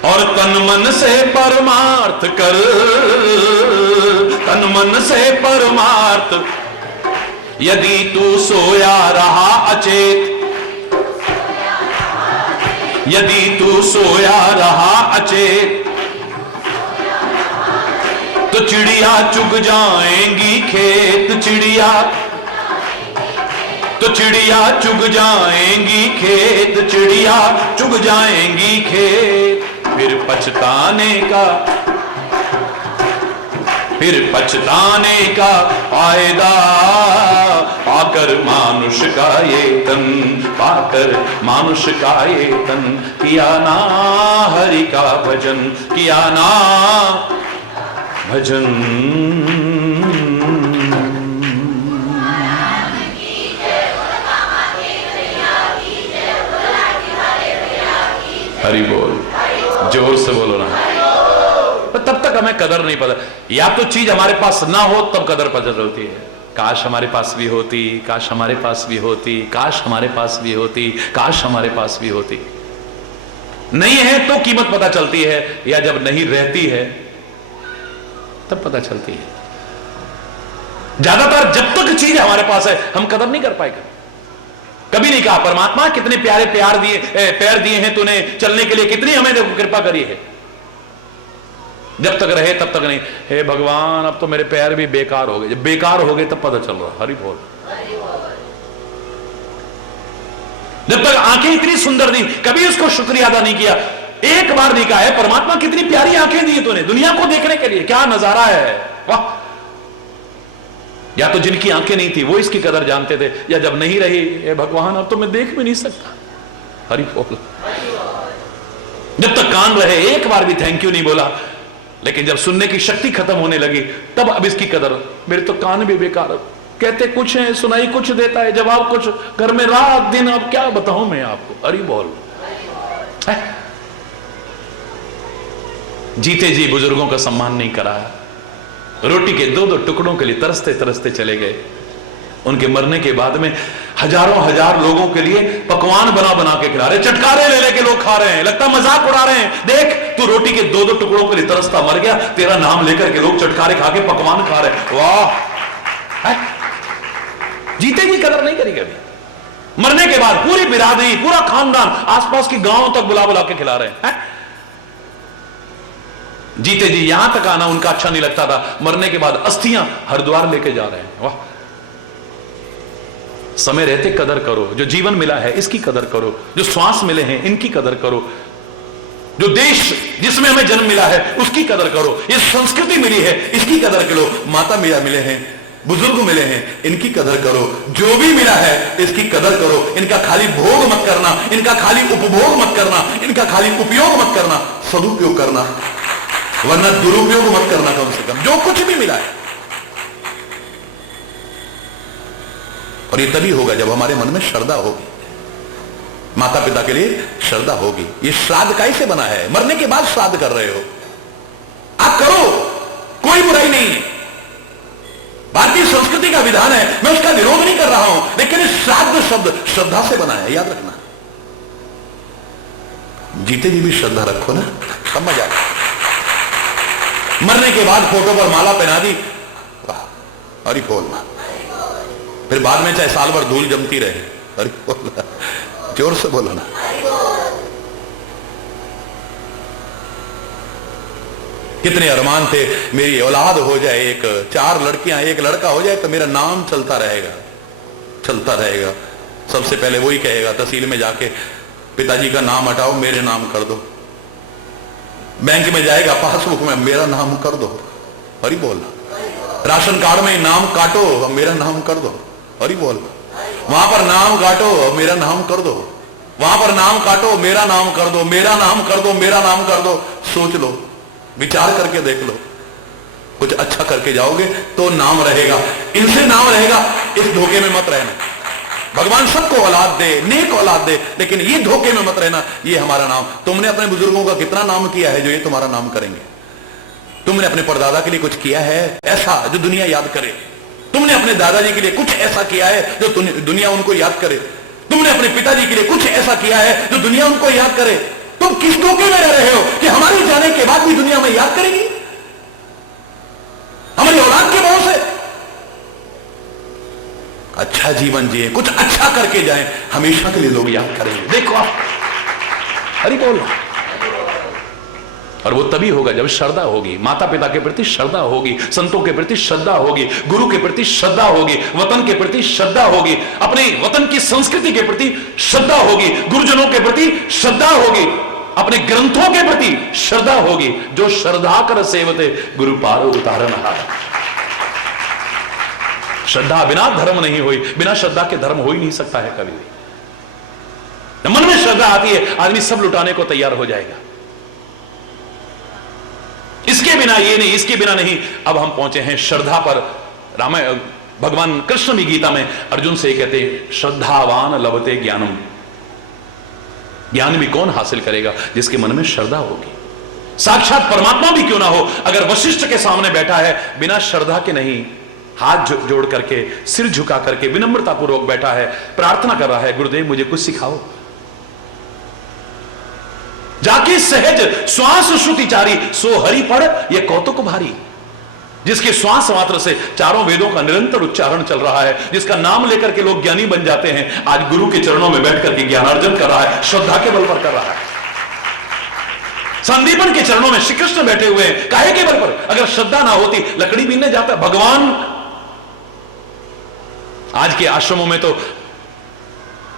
और तन मन से परमार्थ कर, तन मन से परमार्थ। यदि तू सोया रहा अचेत, यदि तू सोया रहा अचेत, तो चिड़िया चुग जाएंगी खेत, चिड़िया, तो चिड़िया चुग जाएंगी खेत, चिड़िया चुग जाएंगी खेत, फिर पछताने का, फिर पछताने का फायदा, पाकर मानुष का ये तन, पाकर मानुष का ये तन, किया ना हरि का भजन, किया ना भजन। हरि बोल, जोर से बोलो ना। तब तक हमें कदर नहीं पता, या तो चीज हमारे पास ना हो तब कदर पता चलती है। काश हमारे पास भी होती, काश हमारे पास भी होती, काश हमारे पास भी होती, काश हमारे पास भी होती। नहीं है तो कीमत पता चलती है, या जब नहीं रहती है तब पता चलती है। ज्यादातर जब तक चीज हमारे पास है हम कदर नहीं कर पाएंगे। कभी नहीं कहा परमात्मा कितने प्यारे पैर दिए हैं तूने चलने के लिए, कितनी हमें कृपा करी है। जब तक रहे तब तक नहीं, हे भगवान अब तो मेरे पैर भी बेकार हो गए। जब बेकार हो गए तब पता चल रहा। हरि बोल। जब तक आंखें इतनी सुंदर दी कभी उसको शुक्रिया अदा नहीं किया। एक बार नहीं कहा है परमात्मा कितनी प्यारी आंखें दी तूने दुनिया को देखने के लिए, क्या नजारा है, वाह। या तो जिनकी आंखें नहीं थी वो इसकी कदर जानते थे, या जब नहीं रही, हे भगवान अब तो मैं देख भी नहीं सकता। हरि बोल। जब तक कान रहे एक बार भी थैंक यू नहीं बोला, लेकिन जब सुनने की शक्ति खत्म होने लगी तब अब इसकी कदर। मेरे तो कान भी बेकार, कहते कुछ है सुनाई कुछ देता है, जवाब कुछ, घर में रात दिन, अब क्या बताऊं मैं आपको। हरि बोल। जीते जी बुजुर्गों का सम्मान नहीं करा, रोटी के दो दो टुकड़ों के लिए तरसते तरसते चले गए। उनके मरने के बाद में हजारों हजार लोगों के लिए पकवान बना बना के खिला रहे, चटकारे ले लेके लोग खा रहे हैं, लगता मजाक उड़ा रहे हैं। देख तू रोटी के दो दो टुकड़ों के लिए तरसता मर गया, तेरा नाम लेकर के लोग चटकारे खा के पकवान खा रहे हैं। वाह, जीते की कदर नहीं करी कभी। मरने के बाद पूरी बिरादरी, पूरा खानदान, आसपास के गांव तक बुला बुला के खिला रहे हैं। जीते जी यहां तक आना उनका अच्छा नहीं लगता था, मरने के बाद अस्थियां हरिद्वार लेके जा रहे हैं। वाह, समय रहते कदर करो, जो जीवन मिला है इसकी कदर करो, जो श्वास मिले हैं इनकी कदर करो, जो देश जिसमें हमें जन्म मिला है उसकी कदर करो, ये संस्कृति मिली है इसकी कदर करो, माता पिता मिले हैं, बुजुर्ग मिले हैं इनकी कदर करो, जो भी मिला है इसकी कदर करो। इनका खाली भोग मत करना, इनका खाली उपभोग मत करना, इनका खाली उपयोग मत करना, सदुपयोग करना, वरना दुरुपयोग मत करना। कम से कम जो कुछ भी मिला है, और ये तभी होगा जब हमारे मन में श्रद्धा होगी, माता पिता के लिए श्रद्धा होगी। ये श्राद्ध कैसे बना है? मरने के बाद श्राद्ध कर रहे हो, आप करो, कोई बुराई नहीं है, भारतीय संस्कृति का विधान है, मैं उसका विरोध नहीं कर रहा हूं, लेकिन इस श्राद्ध शब्द श्रद्धा से बना है, याद रखना। जीते जी भी श्रद्धा रखो ना, सब मजा आएगा। मरने के बाद फोटो पर माला पहना दी, वाह, हरि बोल, फिर बाद में चाहे साल भर धूल जमती रहे, हरि बोल, जोर से बोलो ना। कितने अरमान थे, मेरी औलाद हो जाए, एक 4 लड़कियां एक लड़का हो जाए तो मेरा नाम चलता रहेगा, चलता रहेगा। सबसे पहले वही कहेगा तहसील में जाके, पिताजी का नाम हटाओ मेरे नाम कर दो। बैंक में जाएगा, पासबुक में मेरा नाम कर दो, हरि बोल। राशन कार्ड में नाम काटो, मेरा नाम कर दो, हरि बोल। वहां पर नाम काटो, मेरा नाम कर दो, वहां पर नाम काटो, मेरा नाम कर दो, मेरा नाम कर दो, मेरा नाम कर दो। सोच लो, विचार करके देख लो, कुछ अच्छा करके जाओगे तो नाम रहेगा, इनसे नाम रहेगा। इस धोखे में मत रहना, भगवान सबको औलाद दे, नेक औलाद दे, लेकिन ये धोखे में मत रहना ये हमारा नाम। तुमने अपने बुजुर्गों का कितना नाम किया है जो ये तुम्हारा नाम करेंगे? तुमने अपने परदादा के लिए कुछ किया है ऐसा जो दुनिया याद करे? तुमने अपने दादाजी के लिए कुछ ऐसा किया है जो दुनिया उनको याद करे? तुमने अपने पिताजी के लिए कुछ ऐसा किया है जो दुनिया उनको याद करे? तुम किस धोखे में रह रहे हो कि हमारे जाने के बाद भी दुनिया में याद करेगी? हमारी औलाद के बहुत से अच्छा जीवन जिए, कुछ अच्छा करके जाएं, हमेशा के लिए लोग याद करेंगे। देखो आप, हरि बोल। और वो तभी होगा जब श्रद्धा होगी, माता पिता के प्रति श्रद्धा होगी, संतों के प्रति श्रद्धा होगी, गुरु के प्रति श्रद्धा होगी, वतन के प्रति श्रद्धा होगी, अपने वतन की संस्कृति के प्रति श्रद्धा होगी, गुरुजनों के प्रति श्रद्धा होगी, अपने ग्रंथों के प्रति श्रद्धा होगी। जो श्रद्धा कर सेवते गुरु पार उतारन हार। श्रद्धा बिना धर्म नहीं हुई, बिना श्रद्धा के धर्म हो ही नहीं सकता है कभी भी। मन में श्रद्धा आती है, आदमी सब लुटाने को तैयार हो जाएगा, इसके बिना ये नहीं, इसके बिना नहीं। अब हम पहुंचे हैं श्रद्धा पर। रामायण भगवान कृष्ण भी गीता में अर्जुन से कहते हैं, श्रद्धावान लभते ज्ञानम। ज्ञान भी कौन हासिल करेगा? जिसके मन में श्रद्धा होगी। साक्षात परमात्मा भी क्यों ना हो, अगर वशिष्ठ के सामने बैठा है, बिना श्रद्धा के नहीं, हाथ जोड़ करके, सिर झुका करके, विनम्रता पूर्वक बैठा है, प्रार्थना कर रहा है, गुरुदेव मुझे कुछ सिखाओ। जाके सहज श्वास श्रुतिचारी सो हरि पढ़ ये कौतुक भारी। जिसके श्वास मात्र से चारों वेदों का निरंतर उच्चारण चल रहा है, जिसका नाम लेकर के लोग ज्ञानी बन जाते हैं, आज गुरु के चरणों में बैठ करके ज्ञानार्जन कर रहा है, श्रद्धा के बल पर कर रहा है। संदीपन के चरणों में श्री कृष्ण बैठे हुए हैं, काहे के बल पर? अगर श्रद्धा ना होती लकड़ी बीनने जाता भगवान। आज के आश्रमों में तो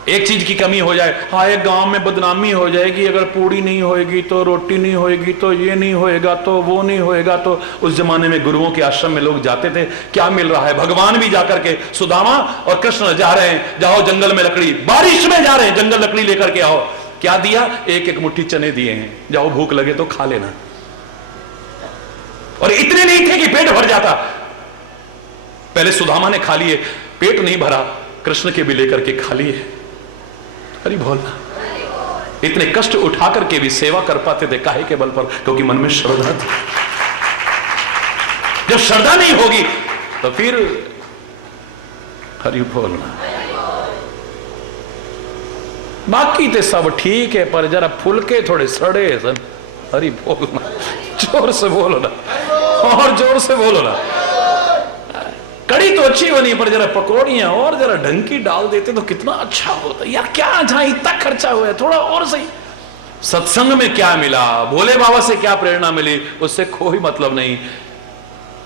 एक चीज की कमी हो जाए, हाँ एक गांव में बदनामी हो जाएगी, अगर पूड़ी नहीं होएगी तो रोटी नहीं होएगी तो ये नहीं होएगा तो वो नहीं होएगा। तो उस जमाने में गुरुओं के आश्रम में लोग जाते थे, क्या मिल रहा है? भगवान भी जाकर के, सुदामा और कृष्ण जा रहे हैं, जाओ जंगल में लकड़ी, बारिश में जा रहे हैं, जंगल लकड़ी लेकर के आओ। क्या दिया? एक एक मुट्ठी चने दिए हैं, जाओ भूख लगे तो खा लेना। और इतने नहीं थे कि पेट भर जाता, पहले सुदामा ने खा लिए, पेट नहीं भरा, कृष्ण के भी लेकर के खा लिए। अरे बोलना, इतने कष्ट उठा करके भी सेवा कर पाते थे, काहे के बल पर? क्योंकि मन में श्रद्धा थी। जब श्रद्धा नहीं होगी तो फिर हरि बोलना। बाकी तो सब ठीक है, पर जरा फुलके थोड़े सड़े सन। हरी बोलना, जोर से बोलो ना, और जोर से बोलो ना। कड़ी तो अच्छी बनी, पर जरा पकौड़ियां और जरा ढंग की डाल देते तो कितना अच्छा होता यार। क्या जहां इतना खर्चा हुआ है, थोड़ा और सही। सत्संग में क्या मिला, भोले बाबा से क्या प्रेरणा मिली, उससे कोई मतलब नहीं।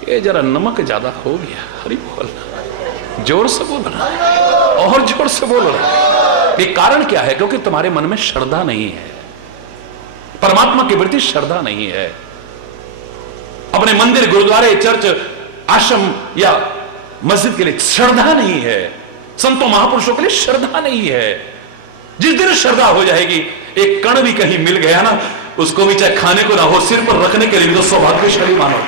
ये जरा नमक ज्यादा हो गया। हरी बोलना, जोर से बोलो ना, और जोर से बोलो ना। ये कारण क्या है? क्योंकि तुम्हारे मन में श्रद्धा नहीं है, परमात्मा के प्रति श्रद्धा नहीं है। अपने मंदिर, गुरुद्वारे, चर्च, आश्रम या मस्जिद के लिए श्रद्धा नहीं है। संतों महापुरुषों के लिए श्रद्धा नहीं है। जिस दिन श्रद्धा हो जाएगी, एक कण भी कहीं मिल गया ना, उसको भी चाहे खाने को ना हो, सिर पर रखने के लिए तो सौभाग्यशाली मानो।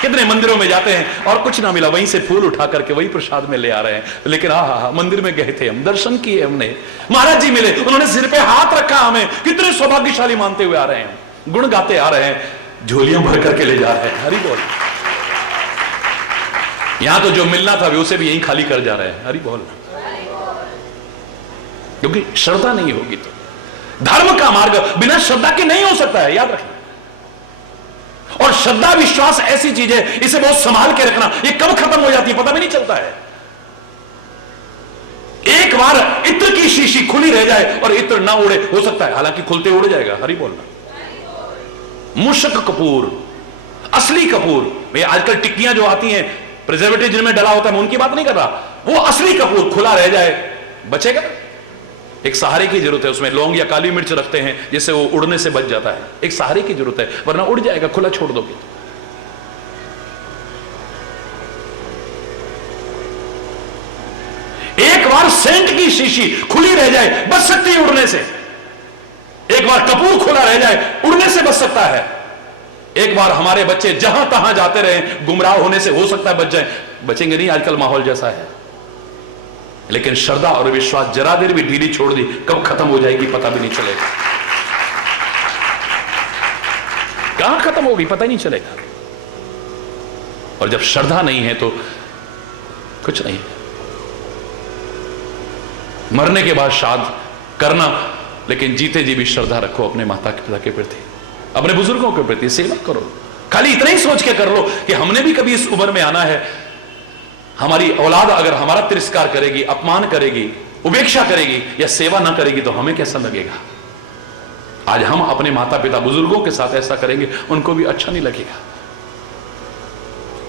कितने मंदिरों में जाते हैं और कुछ ना मिला, वहीं से फूल उठा करके वही प्रसाद में ले आ रहे हैं। लेकिन मंदिर में गए थे हम, दर्शन किए हमने, महाराज जी मिले, उन्होंने सिर पे हाथ रखा, हमें कितने सौभाग्यशाली मानते हुए आ रहे हैं, गुण गाते आ रहे हैं, झोलियां भर करके ले जा रहे हैं। हरि बोल। यहां तो जो मिलना था उसे भी यहीं खाली कर जा रहे हैं। हरि बोल। क्योंकि श्रद्धा नहीं होगी तो धर्म का मार्ग बिना श्रद्धा के नहीं हो सकता है, याद रखना। और श्रद्धा विश्वास ऐसी चीज है, इसे बहुत संभाल के रखना। ये कब खत्म हो जाती है पता भी नहीं चलता है। एक बार इत्र की शीशी खुली रह जाए और इत्र ना उड़े, हो सकता है, हालांकि खुलते उड़ जाएगा। हरि बोलना। मुशक कपूर, असली कपूर, भैया आजकल टिक्कियां जो आती हैं प्रिजर्वेटिव जिनमें डला होता है, मैं उनकी बात नहीं कर रहा, वो असली कपूर खुला रह जाए, बचेगा? एक सहारे की जरूरत है, उसमें लौंग या काली मिर्च रखते हैं जिससे वो उड़ने से बच जाता है। एक सहारे की जरूरत है, वरना उड़ जाएगा, खुला छोड़ दोगे। एक बार सेंट की शीशी खुली रह जाए, बच सकती है उड़ने से। एक बार कपूर खुला रह जाए, उड़ने से बच सकता है। एक बार हमारे बच्चे जहां तहां जाते रहे, गुमराह होने से हो सकता है बच जाए, बचेंगे नहीं, आजकल माहौल जैसा है। लेकिन श्रद्धा और विश्वास जरा देर भी ढीली छोड़ दी, कब खत्म हो जाएगी पता भी नहीं चलेगा। कहां खत्म होगी पता ही नहीं चलेगा। और जब श्रद्धा नहीं है तो कुछ नहीं। मरने के बाद श्राद्ध करना, लेकिन जीते जी भी श्रद्धा रखो अपने माता पिता के प्रति, अपने बुजुर्गों के प्रति सेवा करो। खाली इतना ही सोच के कर लो कि हमने भी कभी इस उम्र में आना है। हमारी औलाद अगर हमारा तिरस्कार करेगी, अपमान करेगी, उपेक्षा करेगी या सेवा ना करेगी तो हमें कैसा लगेगा? आज हम अपने माता पिता बुजुर्गों के साथ ऐसा करेंगे, उनको भी अच्छा नहीं लगेगा।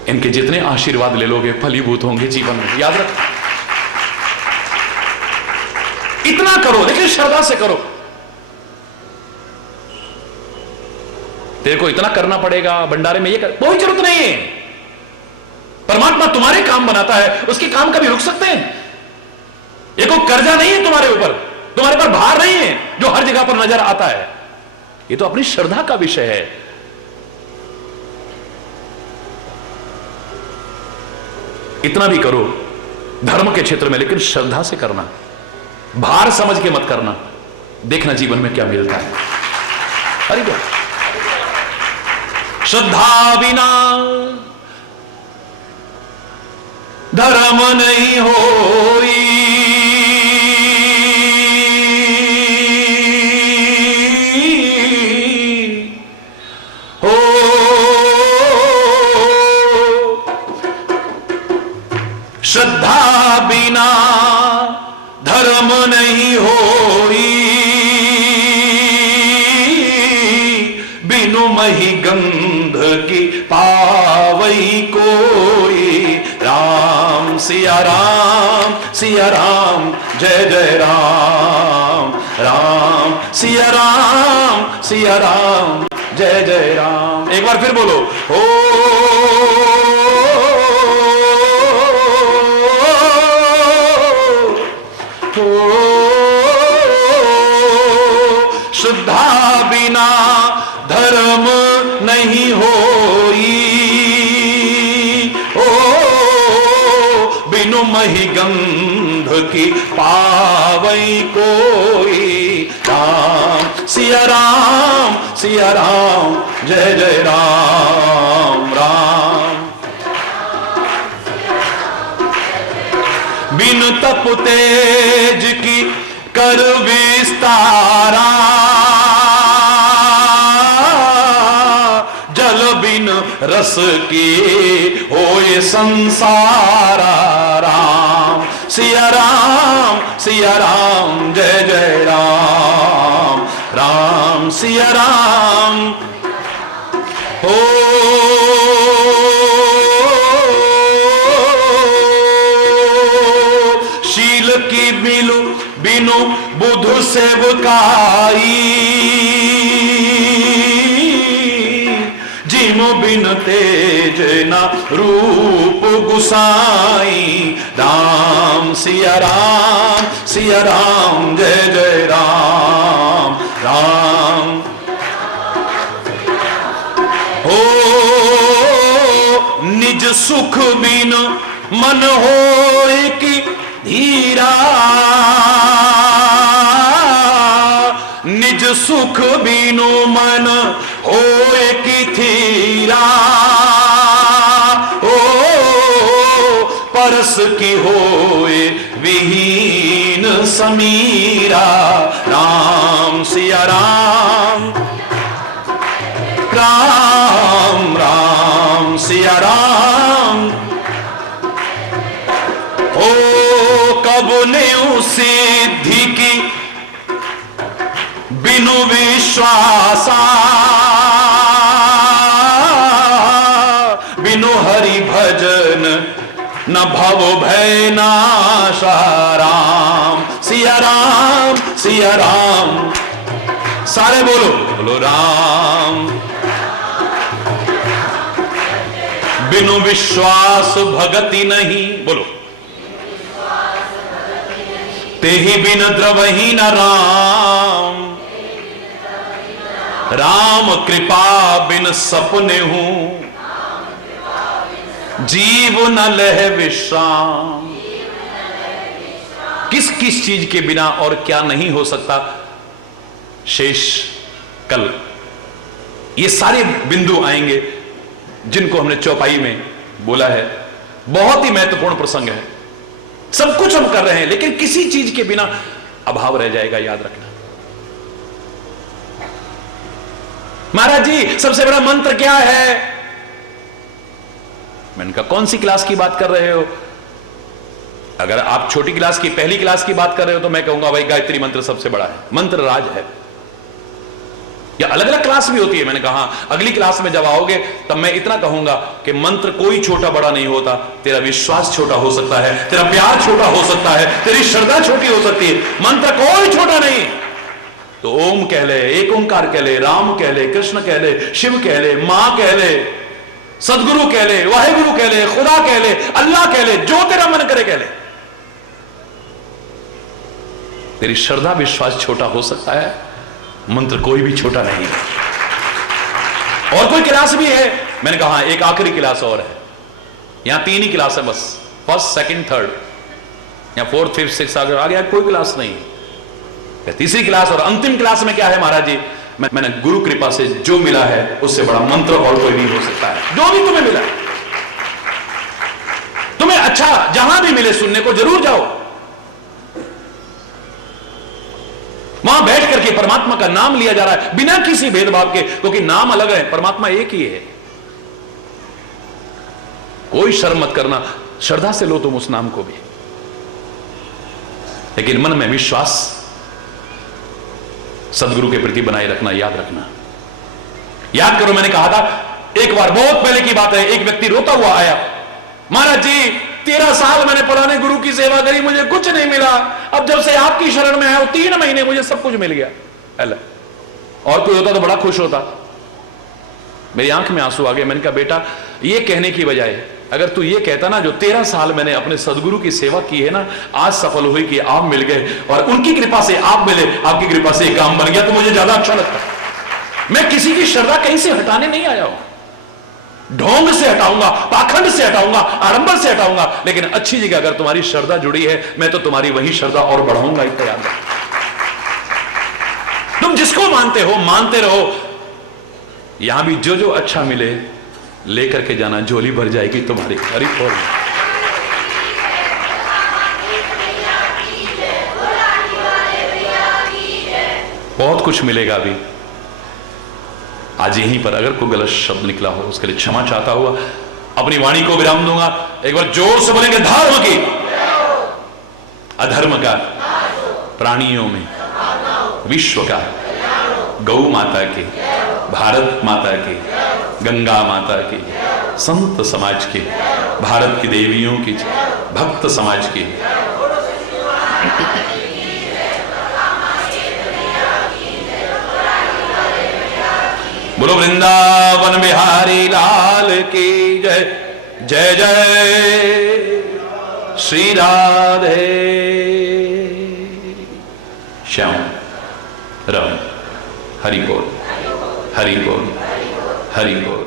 इनके जितने आशीर्वाद ले लोगे फलीभूत होंगे जीवन में, याद रखो। इतना करो, लेकिन श्रद्धा से करो। तेरे को इतना करना पड़ेगा, भंडारे में ये कर, कोई जरूरत नहीं है। परमात्मा तुम्हारे काम बनाता है, उसके काम कभी रुक सकते हैं? ये कोई कर्जा नहीं है तुम्हारे ऊपर, तुम्हारे पर भार नहीं है जो हर जगह पर नजर आता है। ये तो अपनी श्रद्धा का विषय है। इतना भी करो धर्म के क्षेत्र में, लेकिन श्रद्धा से करना, भार समझ के मत करना। देखना जीवन में क्या मिलता है। हरि बोल। श्रद्धा बिना धर्म नहीं होई, हो श्रद्धा बिना धर्म नहीं होई, बिनु मही गंध की पावई कोई। राम सिया राम, सिया राम, जय जय राम, राम सिया राम, सिया राम, जय जय राम। एक बार फिर बोलो, हो श्रद्धा बिना धर्म नहीं होई, ओ बिनु मही गंध की पावई कोई। राम सिया राम, सिया राम, जय जय राम, राम। बिनु तप तेज की कर विस्तारा, जल बिन रस के होए संसारा। राम सिया राम, सिया राम, जय जय राम, राम सिया राम। हो शील की बिलु बिनु बुध सेवकाई, जिम बिन तेज न रूप गुसाई। राम सिया राम, सिया राम, जय जय राम, राम। हो निज सुख बिन मन होए कि धीरा, निज सुख बिनु मन होए कि धीरा। ओ परस की होए विहीन समीरा। राम सिया राम, राम राम सिया राम। ओ कब ने सिद्धि की बिनु विश्वासा, बिनु हरि भजन न भव भय नाशा। राम सिया राम, सिया राम, सारे बोलो, बोलो राम। बिनु विश्वास भगति नहीं, बोलो तेहि बिन द्रवही न राम। राम कृपा बिन सपने हूं, जीव न लह विश्राम। किस किस चीज के बिना और क्या नहीं हो सकता, शेष कल ये सारे बिंदु आएंगे जिनको हमने चौपाई में बोला है। बहुत ही महत्वपूर्ण प्रसंग है। सब कुछ हम कर रहे हैं लेकिन किसी चीज के बिना अभाव रह जाएगा, याद रखना। महाराज जी सबसे बड़ा मंत्र क्या है? मैंने कहा कौन सी क्लास की बात कर रहे हो? अगर आप छोटी क्लास की, पहली क्लास की बात कर रहे हो तो मैं कहूंगा भाई गायत्री मंत्र सबसे बड़ा है, मंत्र राज है। या अलग अलग क्लास भी होती है। मैंने कहा अगली क्लास में जब आओगे तब मैं इतना कहूंगा कि मंत्र कोई छोटा बड़ा नहीं होता। तेरा विश्वास छोटा हो सकता है, तेरा प्यार छोटा हो सकता है, तेरी श्रद्धा छोटी हो सकती है, मंत्र कोई छोटा नहीं। तो ओम कह ले, एक ओंकार कह ले, राम कह ले, कृष्ण कह ले, शिव कह ले, मां कह ले, सदगुरु कह ले, वाहेगुरु कह ले, खुदा कह ले, अल्लाह कह ले, जो तेरा मन करे कह ले। तेरी श्रद्धा विश्वास छोटा हो सकता है, मंत्र कोई भी छोटा नहीं है। और कोई क्लास भी है? मैंने कहा एक आखिरी क्लास और है। यहां 3 ही क्लास है बस, फर्स्ट सेकंड थर्ड, या फोर्थ फिफ्थ सिक्स आगे कोई क्लास नहीं। तीसरी क्लास और अंतिम क्लास में क्या है महाराज जी? मैंने गुरु कृपा से जो मिला है उससे बड़ा मंत्र और कोई नहीं हो सकता है। जो भी तुम्हें मिला, तुम्हें अच्छा जहां भी मिले सुनने को जरूर जाओ, वहां बैठ करके परमात्मा का नाम लिया जा रहा है बिना किसी भेदभाव के, क्योंकि नाम अलग है, परमात्मा एक ही है। कोई शर्म मत करना, श्रद्धा से लो तुम उस नाम को भी, लेकिन मन में विश्वास सदगुरु के प्रति बनाए रखना। याद रखना, याद करो मैंने कहा था एक बार, बहुत पहले की बात है, एक व्यक्ति रोता हुआ आया, महाराज जी 13 साल मैंने पुराने गुरु की सेवा करी, मुझे कुछ नहीं मिला, अब जब से आपकी शरण में आया 3 महीने मुझे सब कुछ मिल गया। और कोई होता तो बड़ा खुश होता। मेरी आंख में आंसू आ गए। मैंने कहा बेटा ये कहने की बजाय अगर तू ये कहता ना, जो 13 साल मैंने अपने सदगुरु की सेवा की है ना, आज सफल हुई कि आप मिल गए और उनकी कृपा से आप मिले, आपकी कृपा से काम बन गया, तो मुझे ज्यादा अच्छा लगता। मैं किसी की श्रद्धा कहीं से हटाने नहीं आया हूं, ढोंग से हटाऊंगा, पाखंड से हटाऊंगा, आडंबर से हटाऊंगा, लेकिन अच्छी जगह अगर तुम्हारी श्रद्धा जुड़ी है मैं तो तुम्हारी वही श्रद्धा और बढ़ाऊंगा। इतना याद रखो, तुम जिसको मानते हो मानते रहो। यहां भी जो जो अच्छा मिले लेकर के जाना, झोली भर जाएगी तुम्हारी। हरि बोल। बहुत कुछ मिलेगा अभी। आज यहीं पर अगर कोई गलत शब्द निकला हो उसके लिए क्षमा चाहता हुआ अपनी वाणी को विराम दूंगा। एक बार जोर से बोलेंगे, धर्म की अधर्म का प्राणियों में, विश्व का, गौ माता के, भारत माता के, गंगा माता के, संत समाज के, भारत की देवियों की, भक्त समाज की, बोलो वृंदावन बिहारी लाल की जय। जय जय श्री राधे श्याम रम। हरि बोल, हरि बोल, हरि बोल।